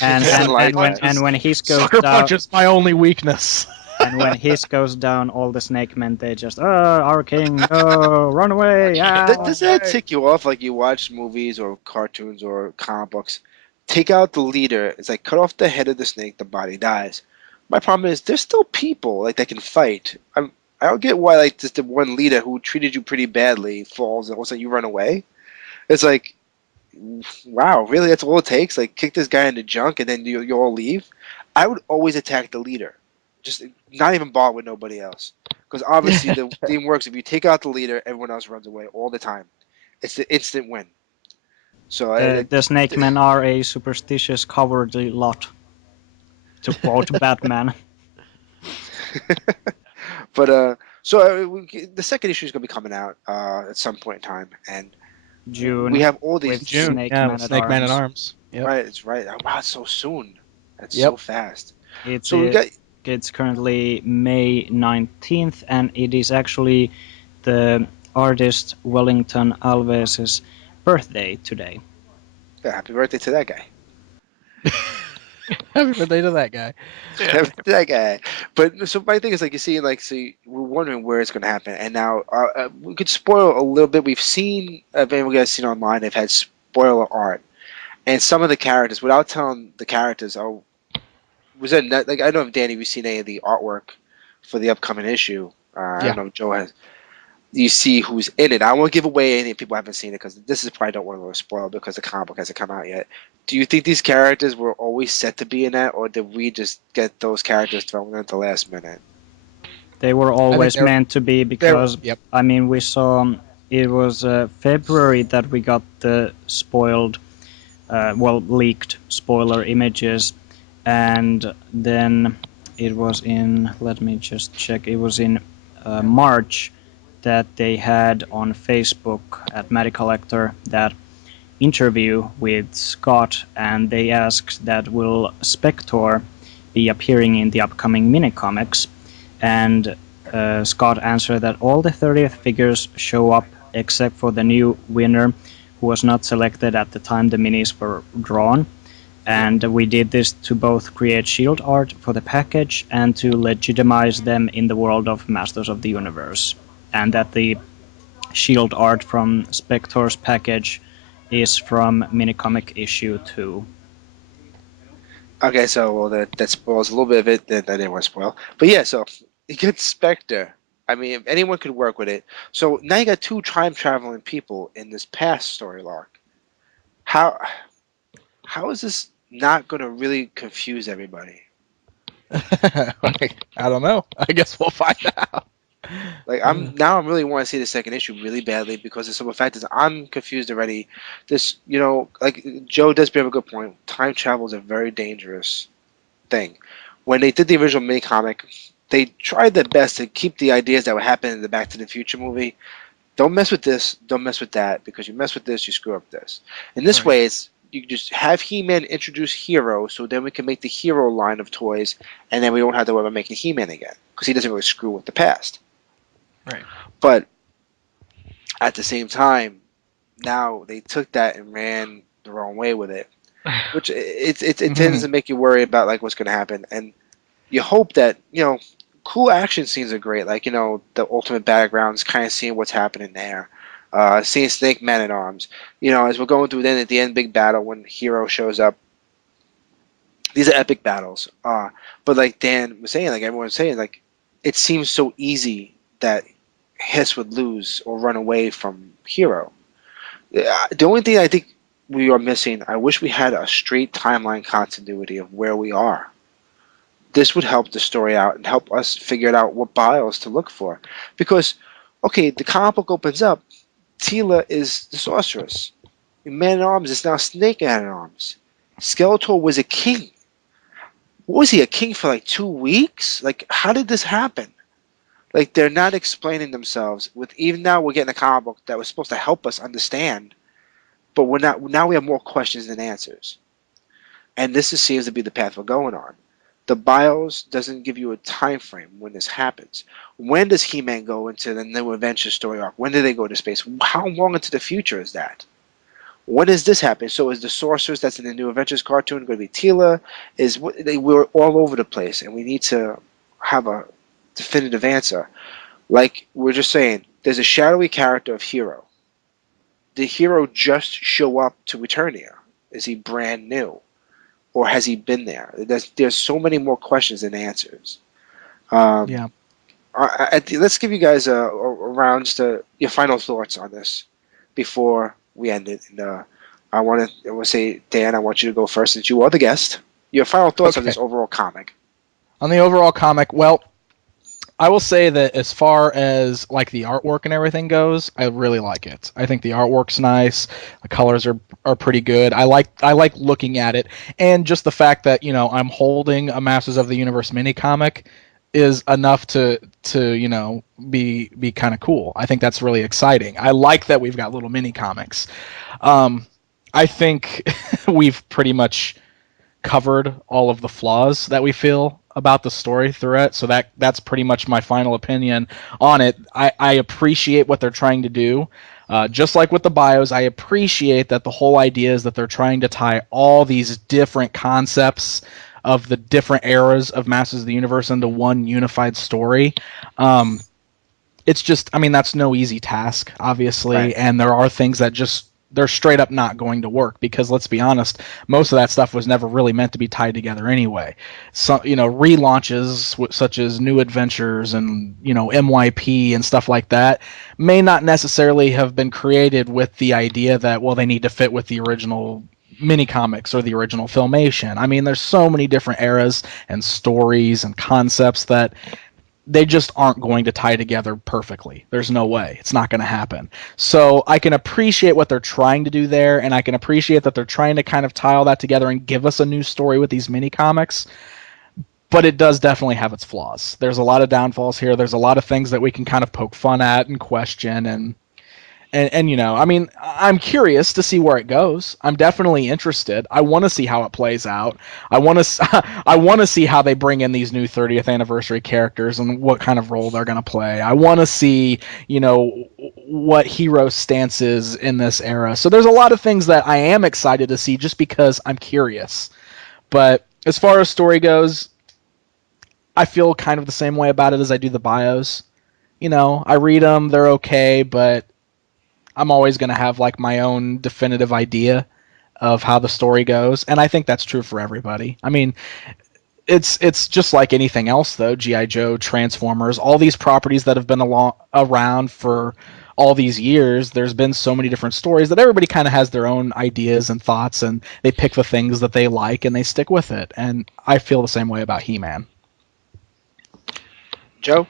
And Doesn't like when Hiss goes Sucker down, punch is my only weakness. and when Hiss goes down, all the Snake Men they just, our king, no, run away! Does that tick you off? Like you watch movies or cartoons or comic books, take out the leader. It's like cut off the head of the snake, the body dies. My problem is there's still people like that can fight. I don't get why like just the one leader who treated you pretty badly falls and all of a sudden you run away. It's like, wow, really? That's all it takes? Like kick this guy into junk and then you all leave? I would always attack the leader, just not even bother with nobody else. Because obviously the theme works. If you take out the leader, everyone else runs away all the time. It's the instant win. So The Snake Men are a superstitious, cowardly lot, to quote Batman. but the second issue is going to be coming out at some point in time, and June. we have all these with Snake Man at Snake Man at Arms. Arms. Yep. right. It's right. Wow, it's so soon. That's Yep. so fast. It's So we got It's currently May 19th, and it is actually the artist Wellington Alves's birthday today. happy birthday to that guy. Happy birthday to that guy. Happy birthday to that guy. But so my thing is like you see, like we're wondering where it's going to happen, and now we could spoil a little bit. We've seen, if anyone guys seen online, they've had spoiler art, and some of the characters without telling the characters. Oh, was that like I don't know if Danny, you've seen any of the artwork for the upcoming issue. I don't know if Joe has. You see who's in it. I won't give away any if people haven't seen it because this is probably don't want to spoil because the comic book hasn't come out yet. Do you think these characters were always set to be in that, or did we just get those characters thrown in at the last minute? They were always they're- meant to be because, Yep. I mean, we saw it was February that we got the leaked spoiler images, and then it was in, let me just check, it was in March that they had on Facebook at Matty Collector that interview with Scott, and they asked that will Spector be appearing in the upcoming mini-comics, and Scott answered that all the 30th figures show up except for the new winner who was not selected at the time the minis were drawn. And we did this to both create shield art for the package and to legitimize them in the world of Masters of the Universe. And that the shield art from Spector's package is from Minicomic issue 2. Okay, so that spoils a little bit of it that I didn't want to spoil. But yeah, so you get Spectre. I mean, if anyone could work with it. So now you got two time traveling people in this past story arc. How is this not going to really confuse everybody? I don't know. I guess we'll find out. Like I'm really want to see the second issue really badly because of some of the fact is I'm confused already. This, like Joe does bring up a good point. Time travel is a very dangerous thing. When they did the original mini comic, they tried their best to keep the ideas that would happen in the Back to the Future movie. Don't mess with this. Don't mess with that because you mess with this, you screw up this. In this way, it's you just have He-Man introduce Hero, so then we can make the Hero line of toys, and then we won't have to worry about making He-Man again because he doesn't really screw with the past. Right. But at the same time, now they took that and ran the wrong way with it, which it tends to make you worry about like what's going to happen, and you hope that cool action scenes are great, like the ultimate battlegrounds, kind of seeing what's happening there, seeing Snake Man at Arms, as we're going through then at the end big battle when Hero shows up. These are epic battles, but like Dan was saying, like everyone's saying, like it seems so easy that Hiss would lose or run away from Hero. The only thing I think we are missing, I wish we had a straight timeline continuity of where we are. This would help the story out and help us figure out what bios to look for. Because, okay, the comic book opens up. Teela is the sorceress. Man at Arms is now Snake Man at Arms. Skeletor was a king. what was he, a king for like 2 weeks? Like, how did this happen? Like, they're not explaining themselves. With even now, we're getting a comic book that was supposed to help us understand, but we're not. Now we have more questions than answers, and seems to be the path we're going on. The BIOS doesn't give you a time frame when this happens. When does He-Man go into the new adventure story arc? When do they go to space? How long into the future is that? When does this happen? So is the sorceress that's in the New Adventures cartoon going to be Tila? We're all over the place, and we need to have a definitive answer. Like we're just saying, there's a shadowy character of Hero. Did Hero just show up to Eternia? Is he brand new, or has he been there? There's so many more questions than answers. Um, Yeah. let's give you guys a rounds to your final thoughts on this before we end it. And, I want to say, Dan, I want you to go first since you are the guest. Your final thoughts on Okay. this overall comic. On the overall comic, well, I will say that as far as like the artwork and everything goes, I really like it. I think the artwork's nice. The colors are pretty good. I like looking at it, and just the fact that I'm holding a Masters of the Universe mini comic is enough to be kind of cool. I think that's really exciting. I like that we've got little mini comics. Um, I think we've pretty much covered all of the flaws that we feel about the story through it. So that's pretty much my final opinion on it. I appreciate what they're trying to do. Just like with the bios, I appreciate that the whole idea is that they're trying to tie all these different concepts of the different eras of Masters of the Universe into one unified story. It's just, I mean, that's no easy task, obviously, Right. and there are things that just they're straight up not going to work because let's be honest, most of that stuff was never really meant to be tied together anyway. So, relaunches such as New Adventures and, MYP and stuff like that may not necessarily have been created with the idea that, well, they need to fit with the original mini comics or the original filmation. I mean, there's so many different eras and stories and concepts that they just aren't going to tie together perfectly. There's no way. It's not going to happen. So I can appreciate what they're trying to do there, and I can appreciate that they're trying to kind of tie all that together and give us a new story with these mini comics. But it does definitely have its flaws. There's a lot of downfalls here. There's a lot of things that we can kind of poke fun at and question and I mean, I'm curious to see where it goes. I'm definitely interested. I want to see how it plays out. I want to I want to see how they bring in these new 30th anniversary characters and what kind of role they're going to play. I want to see, what Hero's stance is in this era. So there's a lot of things that I am excited to see just because I'm curious. But as far as story goes, I feel kind of the same way about it as I do the bios. I read them, they're okay, but I'm always going to have like my own definitive idea of how the story goes, and I think that's true for everybody. I mean, it's just like anything else though. GI Joe, Transformers, all these properties that have been around for all these years, there's been so many different stories that everybody kind of has their own ideas and thoughts, and they pick the things that they like and they stick with it. And I feel the same way about He-Man. Joe?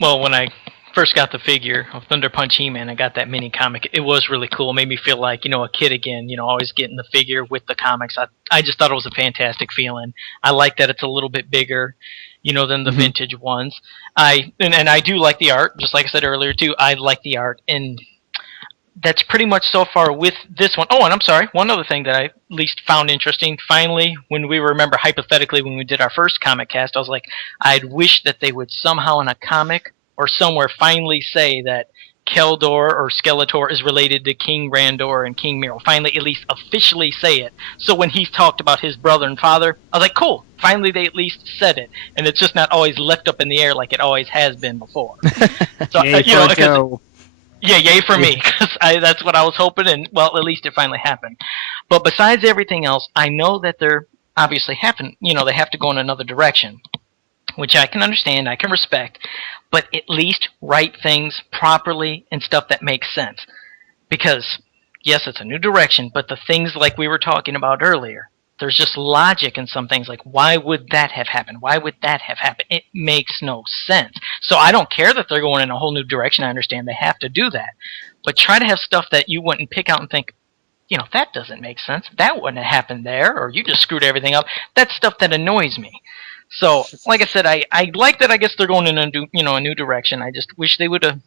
Well, when I first got the figure of Thunder Punch He-Man, I got that mini comic. It was really cool. It made me feel like, a kid again, always getting the figure with the comics. I just thought it was a fantastic feeling. I like that it's a little bit bigger, than the vintage ones. And I do like the art, just like I said earlier too. I like the art, and that's pretty much so far with this one. Oh, and I'm sorry, one other thing that I at least found interesting. Finally, when we remember hypothetically when we did our first comic cast, I was like, I'd wish that they would somehow in a comic or somewhere finally say that Keldor or Skeletor is related to King Randor and King Miro. Finally, at least officially say it. So when he talked about his brother and father, I was like, cool. Finally, they at least said it, and it's just not always left up in the air like it always has been before. So Yay for Joe. yeah, yay for me, because that's what I was hoping, and, well, at least it finally happened. But besides everything else, I know that they're obviously they have to go in another direction, which I can understand, I can respect, but at least write things properly and stuff that makes sense. Because, yes, it's a new direction, but the things like we were talking about earlier, there's just logic in some things, like why would that have happened? Why would that have happened? It makes no sense. So I don't care that they're going in a whole new direction. I understand they have to do that. But try to have stuff that you wouldn't pick out and think, that doesn't make sense. That wouldn't have happened there, or you just screwed everything up. That's stuff that annoys me. So, like I said, I like that. I guess they're going in a new direction. I just wish they would have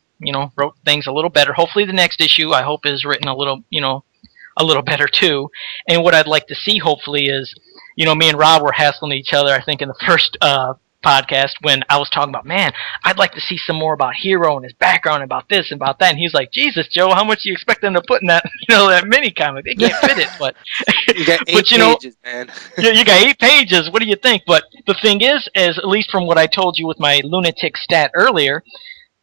wrote things a little better. Hopefully, the next issue I hope is written a little better too. And what I'd like to see, hopefully, is me and Rob were hassling each other. I think in the first podcast when I was talking about, man, I'd like to see some more about Hero and his background, about this and about that. And he's like, Jesus, Joe, how much do you expect them to put in that that mini comic? They can't fit it, but You got eight but pages, man. you got 8 pages. What do you think? But the thing is, at least from what I told you with my lunatic stat earlier,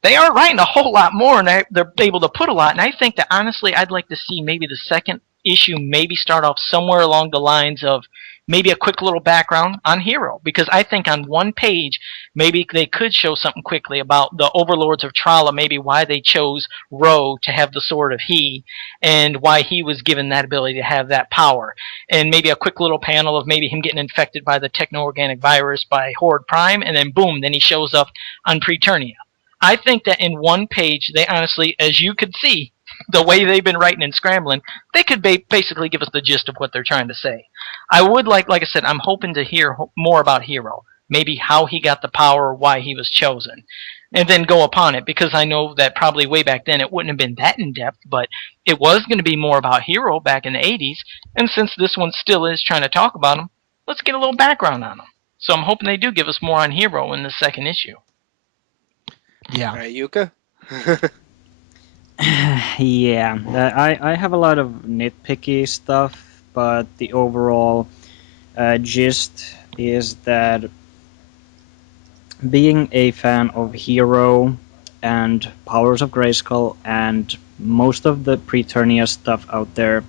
they are writing a whole lot more, and they're able to put a lot. And I think that honestly, I'd like to see maybe the second issue maybe start off somewhere along the lines of maybe a quick little background on Hero, because I think on one page maybe they could show something quickly about the overlords of Trala, maybe why they chose Ro to have the sword of He, and why he was given that ability to have that power, and maybe a quick little panel of maybe him getting infected by the techno-organic virus by Horde Prime, and then boom, then he shows up on Preternia. I think that in one page, they honestly, as you could see, the way they've been writing and scrambling, they could basically give us the gist of what they're trying to say. I would like I said, I'm hoping to hear more about Hero, maybe how he got the power, why he was chosen, and then go upon it, because I know that probably way back then it wouldn't have been that in depth, but it was going to be more about Hero back in the 80s, and since this one still is trying to talk about him, let's get a little background on him. So I'm hoping they do give us more on Hero in the second issue. Yeah. All right, Yuka. Yeah, I have a lot of nitpicky stuff, but the overall gist is that being a fan of Hero and Powers of Grayskull and most of the Preternia stuff out there,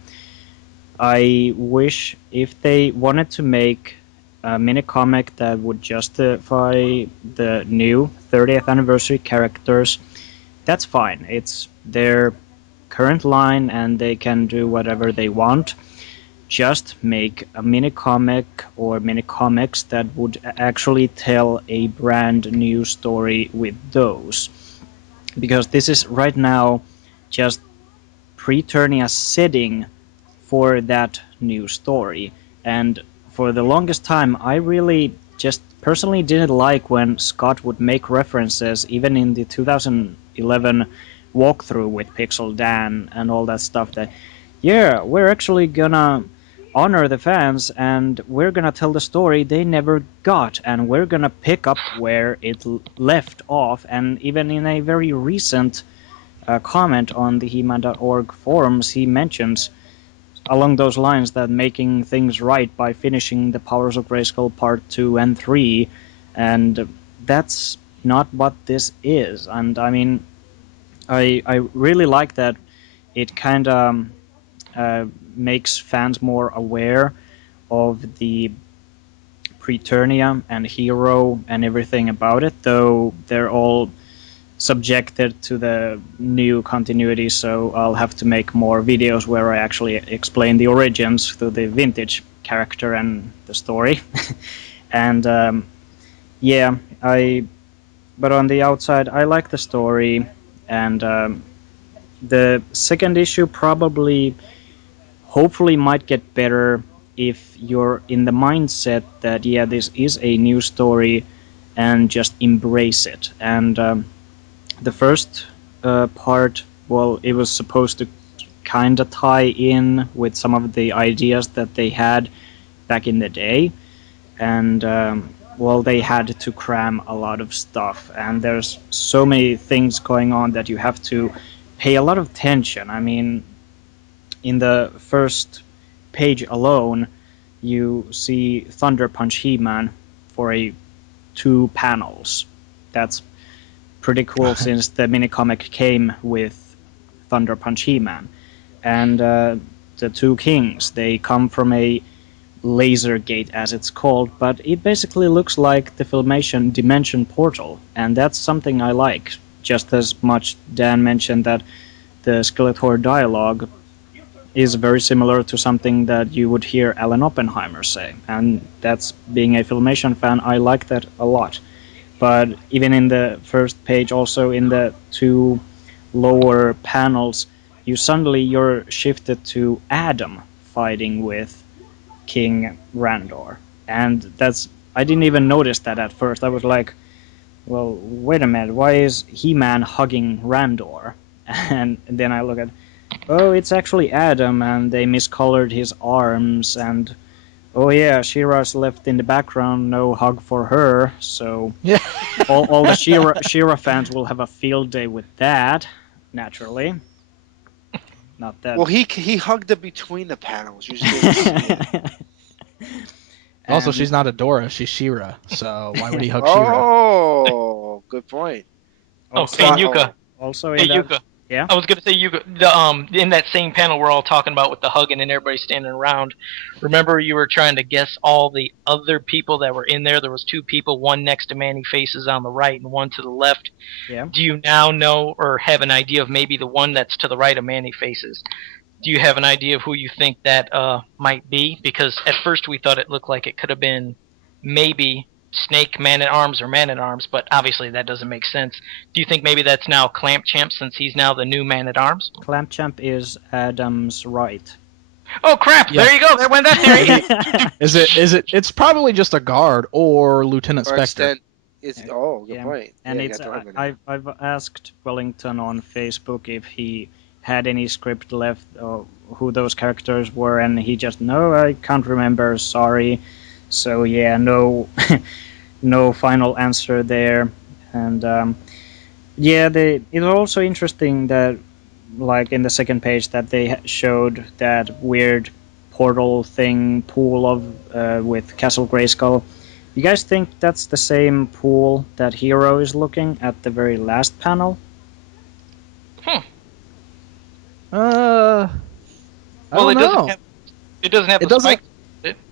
I wish if they wanted to make a mini comic that would justify the new 30th anniversary characters, that's fine. It's their current line and they can do whatever they want. Just make a mini comic or mini comics that would actually tell a brand new story with those. Because this is right now just Preternia setting for that new story. And for the longest time, I really just personally didn't like when Scott would make references, even in the 2011 walkthrough with Pixel Dan and all that stuff, that, yeah, we're actually gonna honor the fans and we're gonna tell the story they never got, and we're gonna pick up where it left off. And even in a very recent comment on the He-Man.org forums, he mentions along those lines that making things right by finishing the Powers of Grayskull Part 2 and 3, and that's not what this is. And I mean, I really like that it kind of makes fans more aware of the Preternia and Hero and everything about it, though they're all subjected to the new continuity, so I'll have to make more videos where I actually explain the origins through the vintage character and the story. And yeah, but on the outside, I like the story, and the second issue probably, hopefully, might get better if you're in the mindset that, yeah, this is a new story, and just embrace it. And the first part, well, it was supposed to kind of tie in with some of the ideas that they had back in the day, and well, they had to cram a lot of stuff, and there's so many things going on that you have to pay a lot of attention. I mean, in the first page alone, you see Thunder Punch He-Man for 2 panels. That's pretty cool since the minicomic came with Thunder Punch He-Man. And the 2 kings, they come from a laser gate, as it's called, but it basically looks like the Filmation Dimension Portal, and that's something I like. Just as much Dan mentioned that the Skeletor dialogue is very similar to something that you would hear Alan Oppenheimer say, and that's, being a Filmation fan, I like that a lot. But even in the first page, also in the 2 lower panels, you're shifted to Adam fighting with King Randor, and I didn't even notice that at first. I was like, well, wait a minute, why is He-Man hugging Randor? And then I look at, oh, it's actually Adam, and they miscolored his arms, and oh yeah, She-Ra's left in the background, no hug for her, so Yeah. all the She-Ra fans will have a field day with that, naturally. Not that. Well, he hugged her between the panels. You just didn't see it. Also, And- she's not Adora, she's She-Ra. So why would he hug She-Ra? Oh, good point. Oh, Also, and Yuka. also Hey, in that, Yuka. yeah? I was gonna say Yuka. In that same panel we're all talking about with the hugging and everybody standing around. Remember, you were trying to guess all the other people that were in there. There was 2 people, one next to Manny Faces on the right and one to the left. Yeah. Do you now know or have an idea of maybe the one that's to the right of Manny Faces? Do you have an idea of who you think that might be? Because at first we thought it looked like it could have been maybe Snake Man-at-Arms or Man-at-Arms, but obviously that doesn't make sense. Do you think maybe that's now Clamp Champ since he's now the new Man-at-Arms? Clamp Champ is Adam's right. Oh crap! Yeah. There you go. There went that theory. It's probably just a guard or Lieutenant Or Spectre. extend. Good Yeah. point. And Yeah, you it's got the argument. I've asked Wellington on Facebook if he had any script left or who those characters were, and he just, no, I can't remember, sorry. So yeah, no no final answer there. And yeah, it's also interesting that, like in the second page, that they showed that weird portal thing pool of with Castle Grayskull. You guys think that's the same pool that Hero is looking at the very last panel? I Well, don't know. it doesn't have It the doesn't- spikes.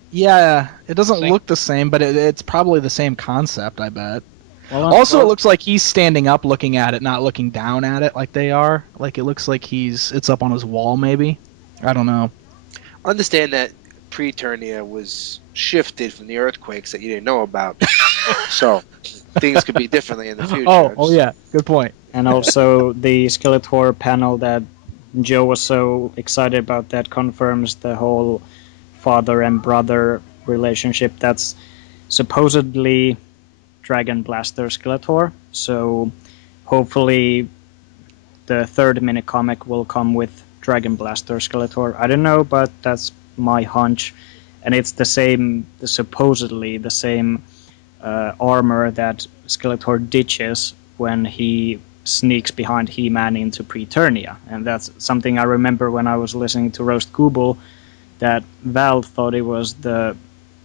Yeah, it doesn't Same. look the same, but it's probably the same concept, I bet. Well, Also, it looks like he's standing up looking at it, not looking down at it like they are. Like, it looks like it's up on his wall, maybe. I don't know. Understand that Preternia was shifted from the earthquakes that you didn't know about. So things could be differently in the future. Oh, yeah. Good point. and also the Skeletor panel that Joe was so excited about, that confirms the whole father and brother relationship. That's supposedly Dragon Blaster Skeletor. So hopefully the third mini comic will come with Dragon Blaster Skeletor. I don't know, but that's my hunch. And it's supposedly the same armor that Skeletor ditches when he sneaks behind He-Man into Preternia. And that's something I remember when I was listening to Roast Google, that Val thought it was the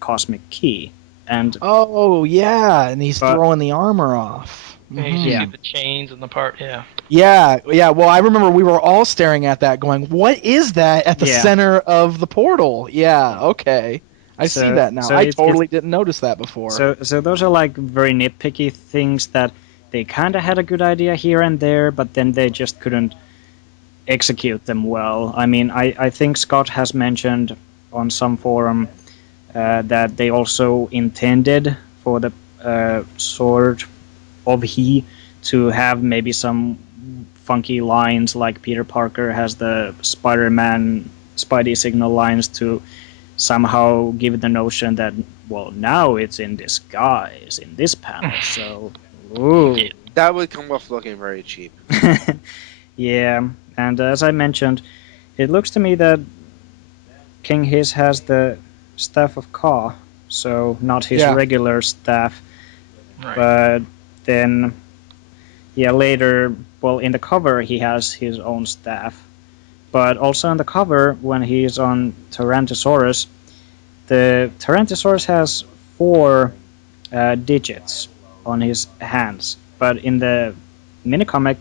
Cosmic Key. And Oh, yeah, and he's But- throwing the armor off. Yeah, you Mhm. Yeah. see the chains and the part. Yeah. Yeah. Well, I remember we were all staring at that going, what is that at the Yeah. center of the portal? Yeah, okay. I see So- that now. so I it's- totally didn't notice that before. so those are like very nitpicky things that they kind of had a good idea here and there, but then they just couldn't execute them well. I mean, I think Scott has mentioned on some forum that they also intended for the Sword of He to have maybe some funky lines, like Peter Parker has the Spider-Man Spidey signal lines, to somehow give the notion that, well, now it's in disguise in this panel. So, ooh. Yeah. That would come off looking very cheap. Yeah, and as I mentioned, it looks to me that King Hiss has the Staff of Ka, so not his Yeah. regular staff. Right. But then, yeah, later, well, in the cover he has his own staff. But also on the cover, when he's on Tyrannosaurus, the Tyrannosaurus has 4 digits on his hands. But in the minicomic,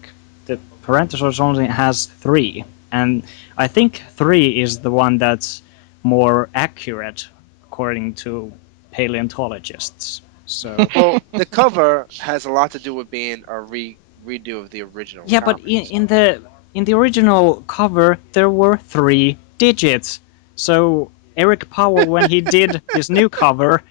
the Tyrannosaurus only has 3. And I think 3 is the one that's more accurate, according to paleontologists. So Well, the cover has a lot to do with being a redo of the original. yeah, but comics. in the original cover there were 3 digits. So Eric Powell, when he did his new cover,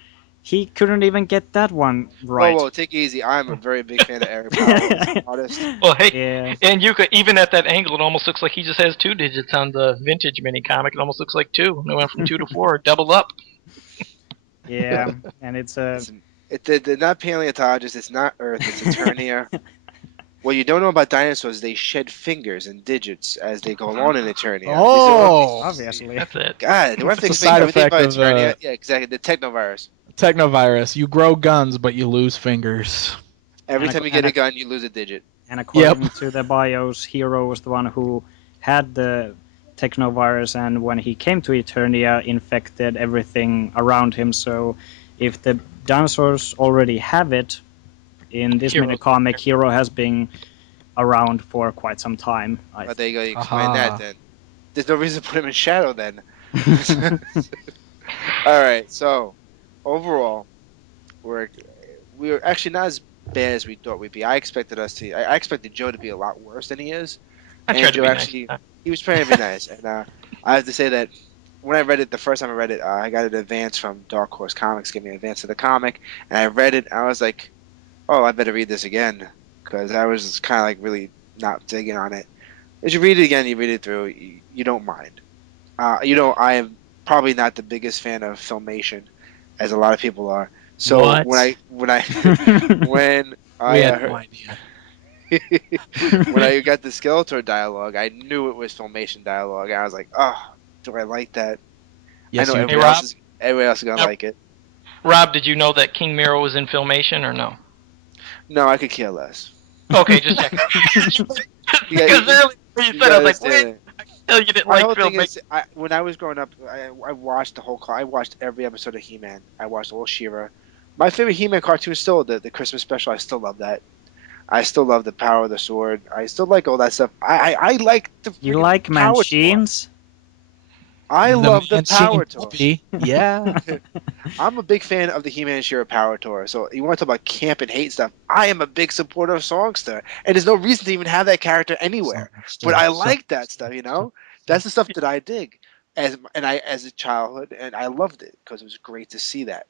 he couldn't even get that one Whoa, right. whoa, take it easy. I'm a very big fan of Eric Powell as an artist. Well, hey, Yeah. and you could even at that angle, it almost looks like he just has 2 digits on the vintage mini comic. It almost looks like 2. It went from 2 to 4, doubled up. Yeah, and it's a Listen, they're not paleontologists. It's not Earth. It's Eternia. What you don't know about dinosaurs, they shed fingers and digits as they go along in Eternia. Oh, obviously. That's it. God, do I have to It's a explain side everything effect about of, Eternia? Yeah, exactly. The technovirus. Technovirus. You grow guns, but you lose fingers. Every And time you and get a gun, you lose a digit. And according Yep. to the bios, Hero was the one who had the technovirus, and when he came to Eternia, infected everything around him. So, if the dinosaurs already have it, in this Heroes. mini comic, Hero has been around for quite some time. But there you go. You explain that Aha. then. There's no reason to put him in shadow then. All right. So overall, we're actually not as bad as we thought we'd be. I expected I expected Joe to be a lot worse than he is. I And tried to Joe be actually, nice. he was trying to be nice. And I have to say that when I read it, the first time I read it, I got an advance from Dark Horse Comics, gave me an advance of the comic, and I read it. And I was like, oh, I better read this again because I was kind of like really not digging on it. As you read it again, you read it through, you don't mind. I am probably not the biggest fan of Filmation, as a lot of people are. So What? when I when We I had no heard, idea. when I got the Skeletor dialogue, I knew it was Filmation dialogue. I was like, oh, do I like that? Yes, I know you Hey, did. Rob? everybody else is gonna Now- like it. Rob, did you know that King Miro was in Filmation or no? No, I could care less. Okay, just checking. You got- Because earlier when you you said, I gotta was like, understand wait, it. I can tell you didn't My like whole thing Filmation. is, when I was growing up, I watched the whole. I watched every episode of He-Man. I watched all She-Ra. My favorite He-Man cartoon is still the Christmas special. I still love that. I still love the Power of the Sword. I still like all that stuff. I like the You freaking like Power Tour. machines? I love the Mancini Power Tour. puppy. Yeah. I'm a big fan of the He-Man She-Ra Power Tour. So you want to talk about camp and hate stuff? I am a big supporter of Songster, and there's no reason to even have that character anywhere. But I like that stuff, you know. That's the stuff that I dig, as a childhood, and I loved it because it was great to see that.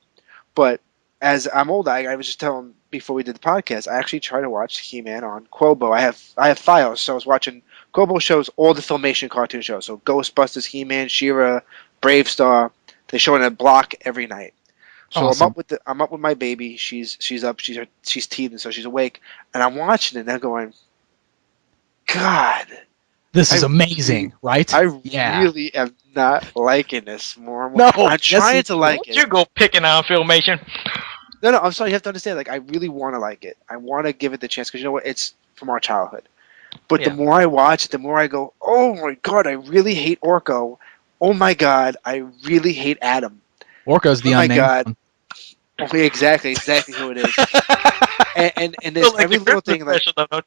But as I'm older, I was just telling before we did the podcast, I actually try to watch He-Man on Quobo. I have files, so I was watching. Quobo shows all the Filmation cartoon shows, so Ghostbusters, He-Man, She-Ra, Brave Star. They show in a block every night. So Awesome. I'm up with my baby. She's up. She's teething, so she's awake, and I'm watching it. And I'm going, God, This is I amazing, right? I Yeah. really am not liking this more and more. No, I'm yes, trying you to like You it. go picking on Filmation. No, I'm sorry. You have to understand. Like, I really want to like it. I want to give it the chance because you know what? It's from our childhood. But the Yeah. more I watch, the more I go, oh my God, I really hate Orko. Oh my God, I really hate Adam. Orko's the Oh my unnamed God. one. Oh, yeah, exactly who it is. And there's Feel like every the little Christmas thing like special, though, don't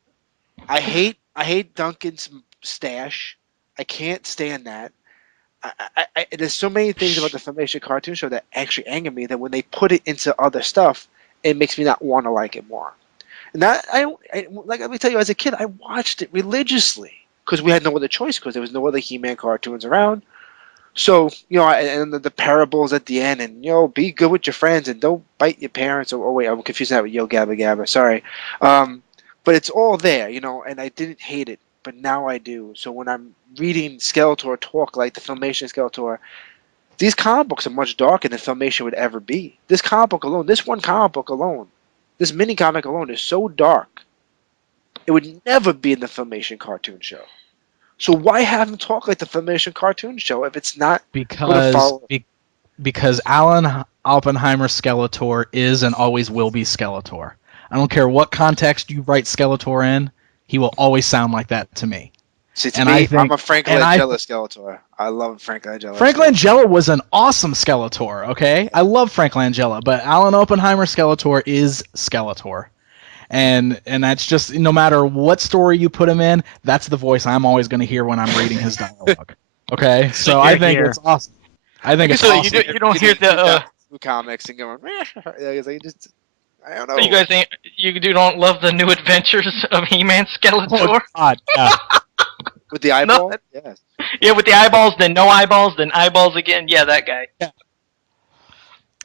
I hate Duncan's stash. I can't stand that. There's so many things about the Filmation cartoon show that actually anger me that when they put it into other stuff, it makes me not want to like it more. And that like let me tell you, as a kid, I watched it religiously because we had no other choice because there was no other He-Man cartoons around. So and the parables at the end, and be good with your friends and don't bite your parents. Oh wait, I'm confusing that with Yo Gabba Gabba. Sorry, but it's all there, and I didn't hate it, but now I do. So when I'm reading Skeletor talk like the Filmation Skeletor, these comic books are much darker than Filmation would ever be. This comic book alone, this one comic book alone, this mini comic alone is so dark. It would never be in the Filmation cartoon show. So why have him talk like the Filmation cartoon show if it's not going to Because follow? because Alan Oppenheimer Skeletor is and always will be Skeletor. I don't care what context you write Skeletor in, he will always sound like that to me. See, to and me, I think- I'm a Frank and I- Langella Skeletor. I love Frank Langella. Frank Skeletor. Langella was an awesome Skeletor, okay? I love Frank Langella, but Alan Oppenheimer Skeletor is Skeletor. And that's just, no matter what story you put him in, that's the voice I'm always going to hear when I'm reading his dialogue. Okay? So I think Here. it's awesome. I think it's So awesome. you don't hear the. comics and going. It's like I don't know. You guys ain't. Don't love the new adventures of He-Man Skeletor? Oh, God, yeah. With the eyeball. Yes. Yeah, with the eyeballs, then no eyeballs, then eyeballs again. Yeah, that guy.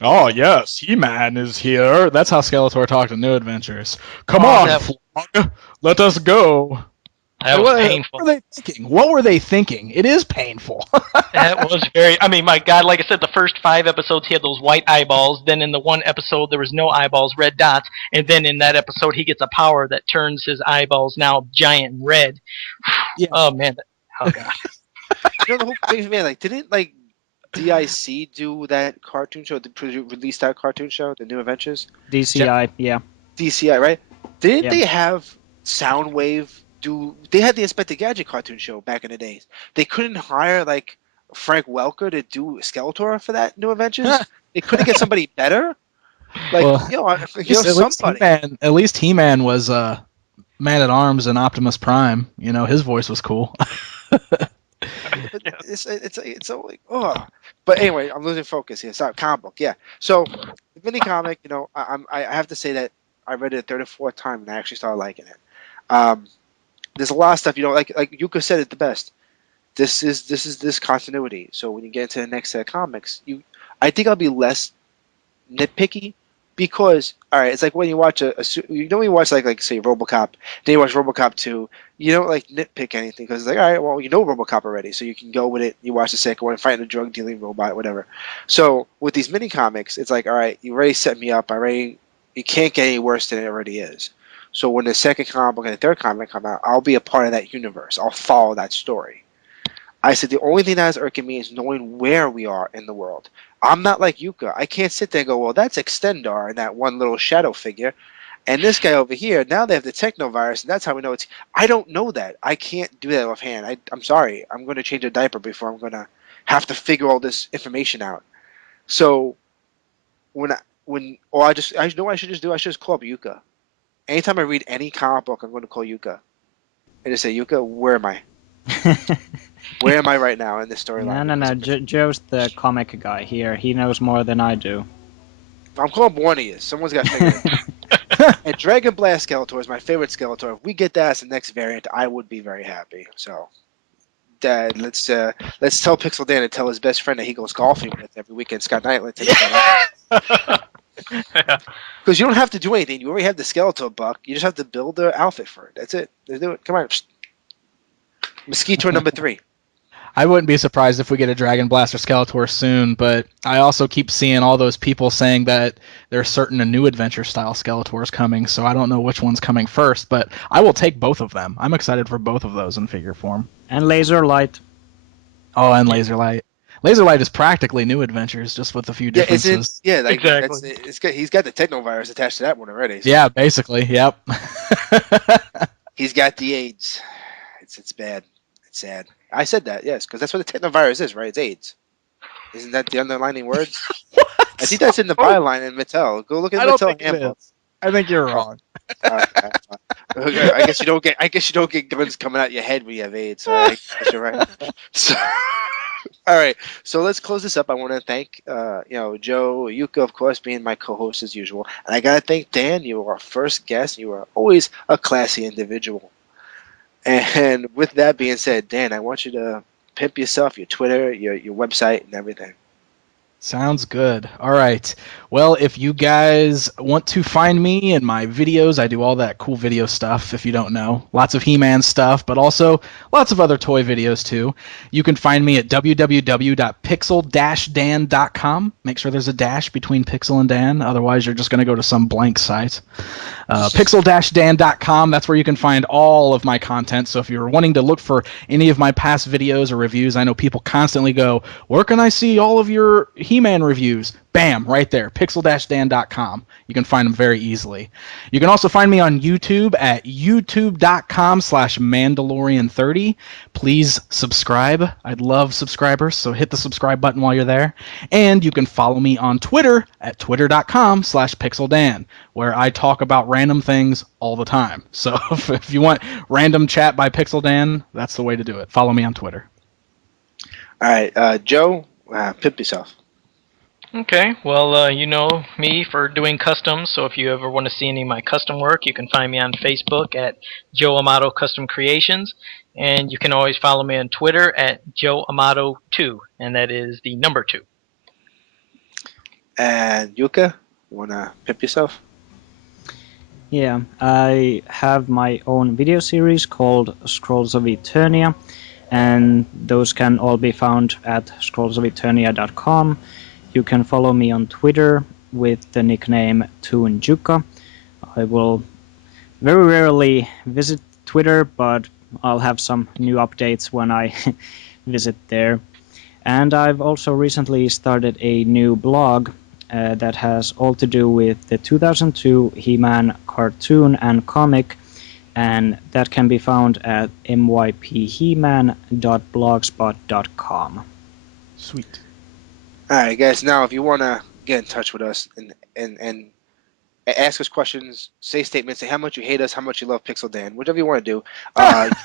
Oh yes, He-Man is here. That's how Skeletor talked in New Adventures. Come Oh, on, that Flog, let us go. that was painful. What were they thinking? What were they thinking? It is painful. That was very. I mean, my God, like I said, the first 5 episodes he had those white eyeballs. Then in the one episode there was no eyeballs, red dots. And then in that episode he gets a power that turns his eyeballs now giant and red. Yeah. Oh man. Oh God. You know the whole thing, man. Like, didn't like DIC do that cartoon show? Release that cartoon show, The New Adventures? DCI, yeah. DCI, right? Didn't Yeah. they have Soundwave do? They had the Inspector Gadget cartoon show back in the days. They couldn't hire like Frank Welker to do Skeletor for that New Adventures. They couldn't get somebody better. Like, Well, somebody. At least He-Man was Man at Arms and Optimus Prime. You know, his voice was cool. But it's so like, oh. But anyway, I'm losing focus here. Sorry, comic book, yeah. So the mini comic, I have to say that I read it a third or fourth time and I actually started liking it. There's a lot of stuff, like Yuka said it the best. This is continuity. So when you get into the next set of comics, I think I'll be less nitpicky because all right, it's like when you watch when you watch like say RoboCop, then you watch RoboCop 2, you don't like nitpick anything because it's like, all right, well, you know RoboCop already, so you can go with it. You watch the second one, fighting a drug dealing robot, whatever. So with these mini comics, it's like, all right, you already set me up. You can't get any worse than it already is. So when the second comic book and the third comic come out, I'll be a part of that universe. I'll follow that story. I said the only thing that is irking me is knowing where we are in the world. I'm not like Yuka. I can't sit there and go, well, that's Extendar and that one little shadow figure. And this guy over here, now they have the technovirus, and that's how we know it's. I don't know that. I can't do that offhand. I'm sorry. I'm going to change a diaper before I'm going to have to figure all this information out. So I know what I should just do. I should just call up Yuka. Anytime I read any comic book, I'm going to call Yuka and just say, Yuka, where am I? Where am I right now in this storyline? No. Joe's the comic guy here. He knows more than I do. I'm calling one of you. Someone's got to figure it out. And Dragon Blast Skeletor is my favorite Skeletor. If we get that as the next variant, I would be very happy. So, Dad, let's tell Pixel Dan to tell his best friend that he goes golfing with every weekend, Scott Knightley. Because you don't have to do anything. You already have the Skeletor buck. You just have to build the outfit for it. That's it. Let's do it. Come on. Mosquito number 3. I wouldn't be surprised if we get a Dragon Blaster Skeletor soon, but I also keep seeing all those people saying that there are certain New Adventure style Skeletors coming, so I don't know which one's coming first, but I will take both of them. I'm excited for both of those in figure form. And Laser Light. Oh, and Laser Light. Laser Light is practically New Adventures, just with a few differences. Exactly. He's got the technovirus attached to that one already. So. Yeah, basically, yep. He's got the AIDS. It's bad. It's sad. I said that, yes, because that's what the technovirus is, right? It's AIDS. Isn't that the underlining words? I think that's in the byline in Mattel. Go look at the Mattel handbook. I think you're wrong. Okay, I guess you don't get guns coming out your head when you have AIDS. So I guess you're right. So, all right, so let's close this up. I want to thank Joe, Yuka, of course, being my co-host as usual, and I gotta thank Dan. You were our first guest. You are always a classy individual. And with that being said, Dan, I want you to pimp yourself, your Twitter, your website, and everything. Sounds good. All right. Well, if you guys want to find me in my videos, I do all that cool video stuff, if you don't know. Lots of He-Man stuff, but also lots of other toy videos, too. You can find me at www.pixel-dan.com. Make sure there's a dash between Pixel and Dan. Otherwise, you're just going to go to some blank site. Pixel-dan.com, that's where you can find all of my content. So if you're wanting to look for any of my past videos or reviews, I know people constantly go, where can I see all of your He-Man reviews? Bam, right there, pixel-dan.com. You can find them very easily. You can also find me on YouTube at youtube.com/Mandalorian30. Please subscribe. I'd love subscribers, so hit the subscribe button while you're there. And you can follow me on Twitter at twitter.com/pixeldan, where I talk about random things all the time. So if you want random chat by Pixel Dan, that's the way to do it. Follow me on Twitter. All right, Joe, pimp yourself. Okay, well, you know me for doing customs, so if you ever want to see any of my custom work, you can find me on Facebook at Joe Amato Custom Creations, and you can always follow me on Twitter at Joe Amato2, and that is the number 2. And Yuka, you wanna pimp yourself? Yeah, I have my own video series called Scrolls of Eternia, and those can all be found at scrollsofeternia.com. You can follow me on Twitter with the nickname Toonjuka. I will very rarely visit Twitter, but I'll have some new updates when I visit there. And I've also recently started a new blog that has all to do with the 2002 He-Man cartoon and comic, and that can be found at mypheman.blogspot.com. Sweet. All right, guys. Now, if you wanna get in touch with us and ask us questions, say statements, say how much you hate us, how much you love Pixel Dan, whatever you want to do.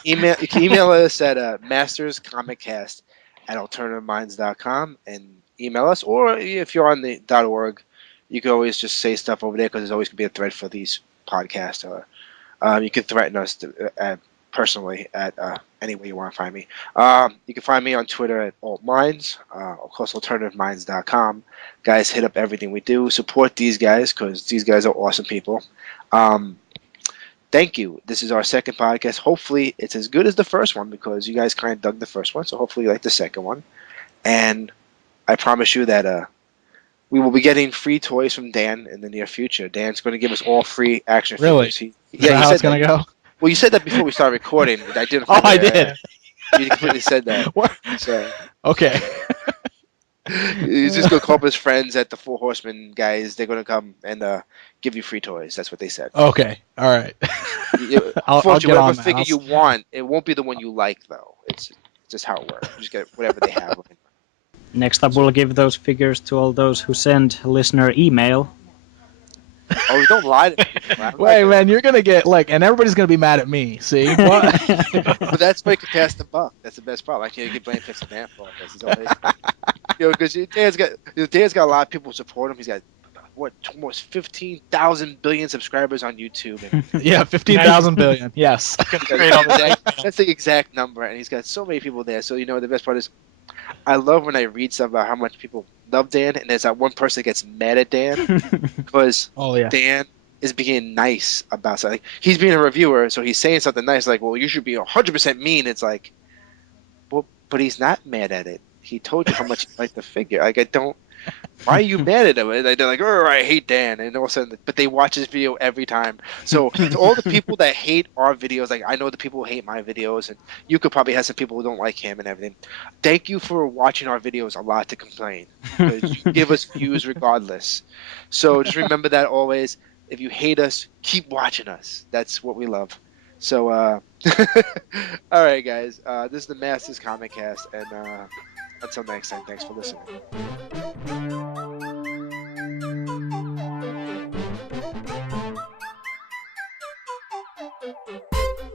You can email us at masterscomiccast@alternativeminds.com and email us. Or if you're on the .org, you can always just say stuff over there because there's always going to be a thread for these podcasts. Or you can threaten us personally at any way you want to find me. You can find me on Twitter at altminds, of course, alternativeminds.com. Guys, hit up everything we do. Support these guys because these guys are awesome people. Thank you. This is our second podcast. Hopefully, it's as good as the first one because you guys kind of dug the first one. So hopefully, you like the second one. And I promise you that we will be getting free toys from Dan in the near future. Dan's going to give us all free action Really? figures. Is that how said it's gonna that. go? Well, you said that before we started recording. But I didn't. Oh, I did. You completely said that. What? So Okay. he's just gonna call up his friends at the Four Horsemen guys. They're gonna come and give you free toys. That's what they said. Okay. All right. I'll Unfortunately, get on whatever that. figure you want, it won't be the one you like though. It's just how it works. You just get whatever they have. Next up, we'll give those figures to all those who send listener email. Oh, don't lie to me. I'm Wait, not man, you're gonna get and everybody's gonna be mad at me. See what? But that's why you can pass the buck. That's the best part. I can't get blamed Pixel Dan for all this. He's always, because Dan's got a lot of people who support him. He's got almost 15,000 billion subscribers on YouTube. And Yeah, 15,000 billion. Yes. that's the exact number, and he's got so many people there. So the best part is, I love when I read stuff about how much people love Dan, and there's that one person that gets mad at Dan because Oh yeah. Dan is being nice about something. He's being a reviewer, so he's saying something nice, like, "Well, you should be 100% mean." It's like, well, but he's not mad at it. He told you how much he liked the figure. Like, I don't. Why are you mad at him? And they're like, "Oh, I hate Dan," and all of a sudden, but they watch his video every time. So to all the people that hate our videos, like I know the people who hate my videos, and you could probably have some people who don't like him and everything. Thank you for watching our videos a lot to complain because you give us views regardless. So just remember that always. If you hate us, keep watching us. That's what we love. So, all right, guys. This is the Masters Comic Cast, and until next time, thanks for listening. Thank you.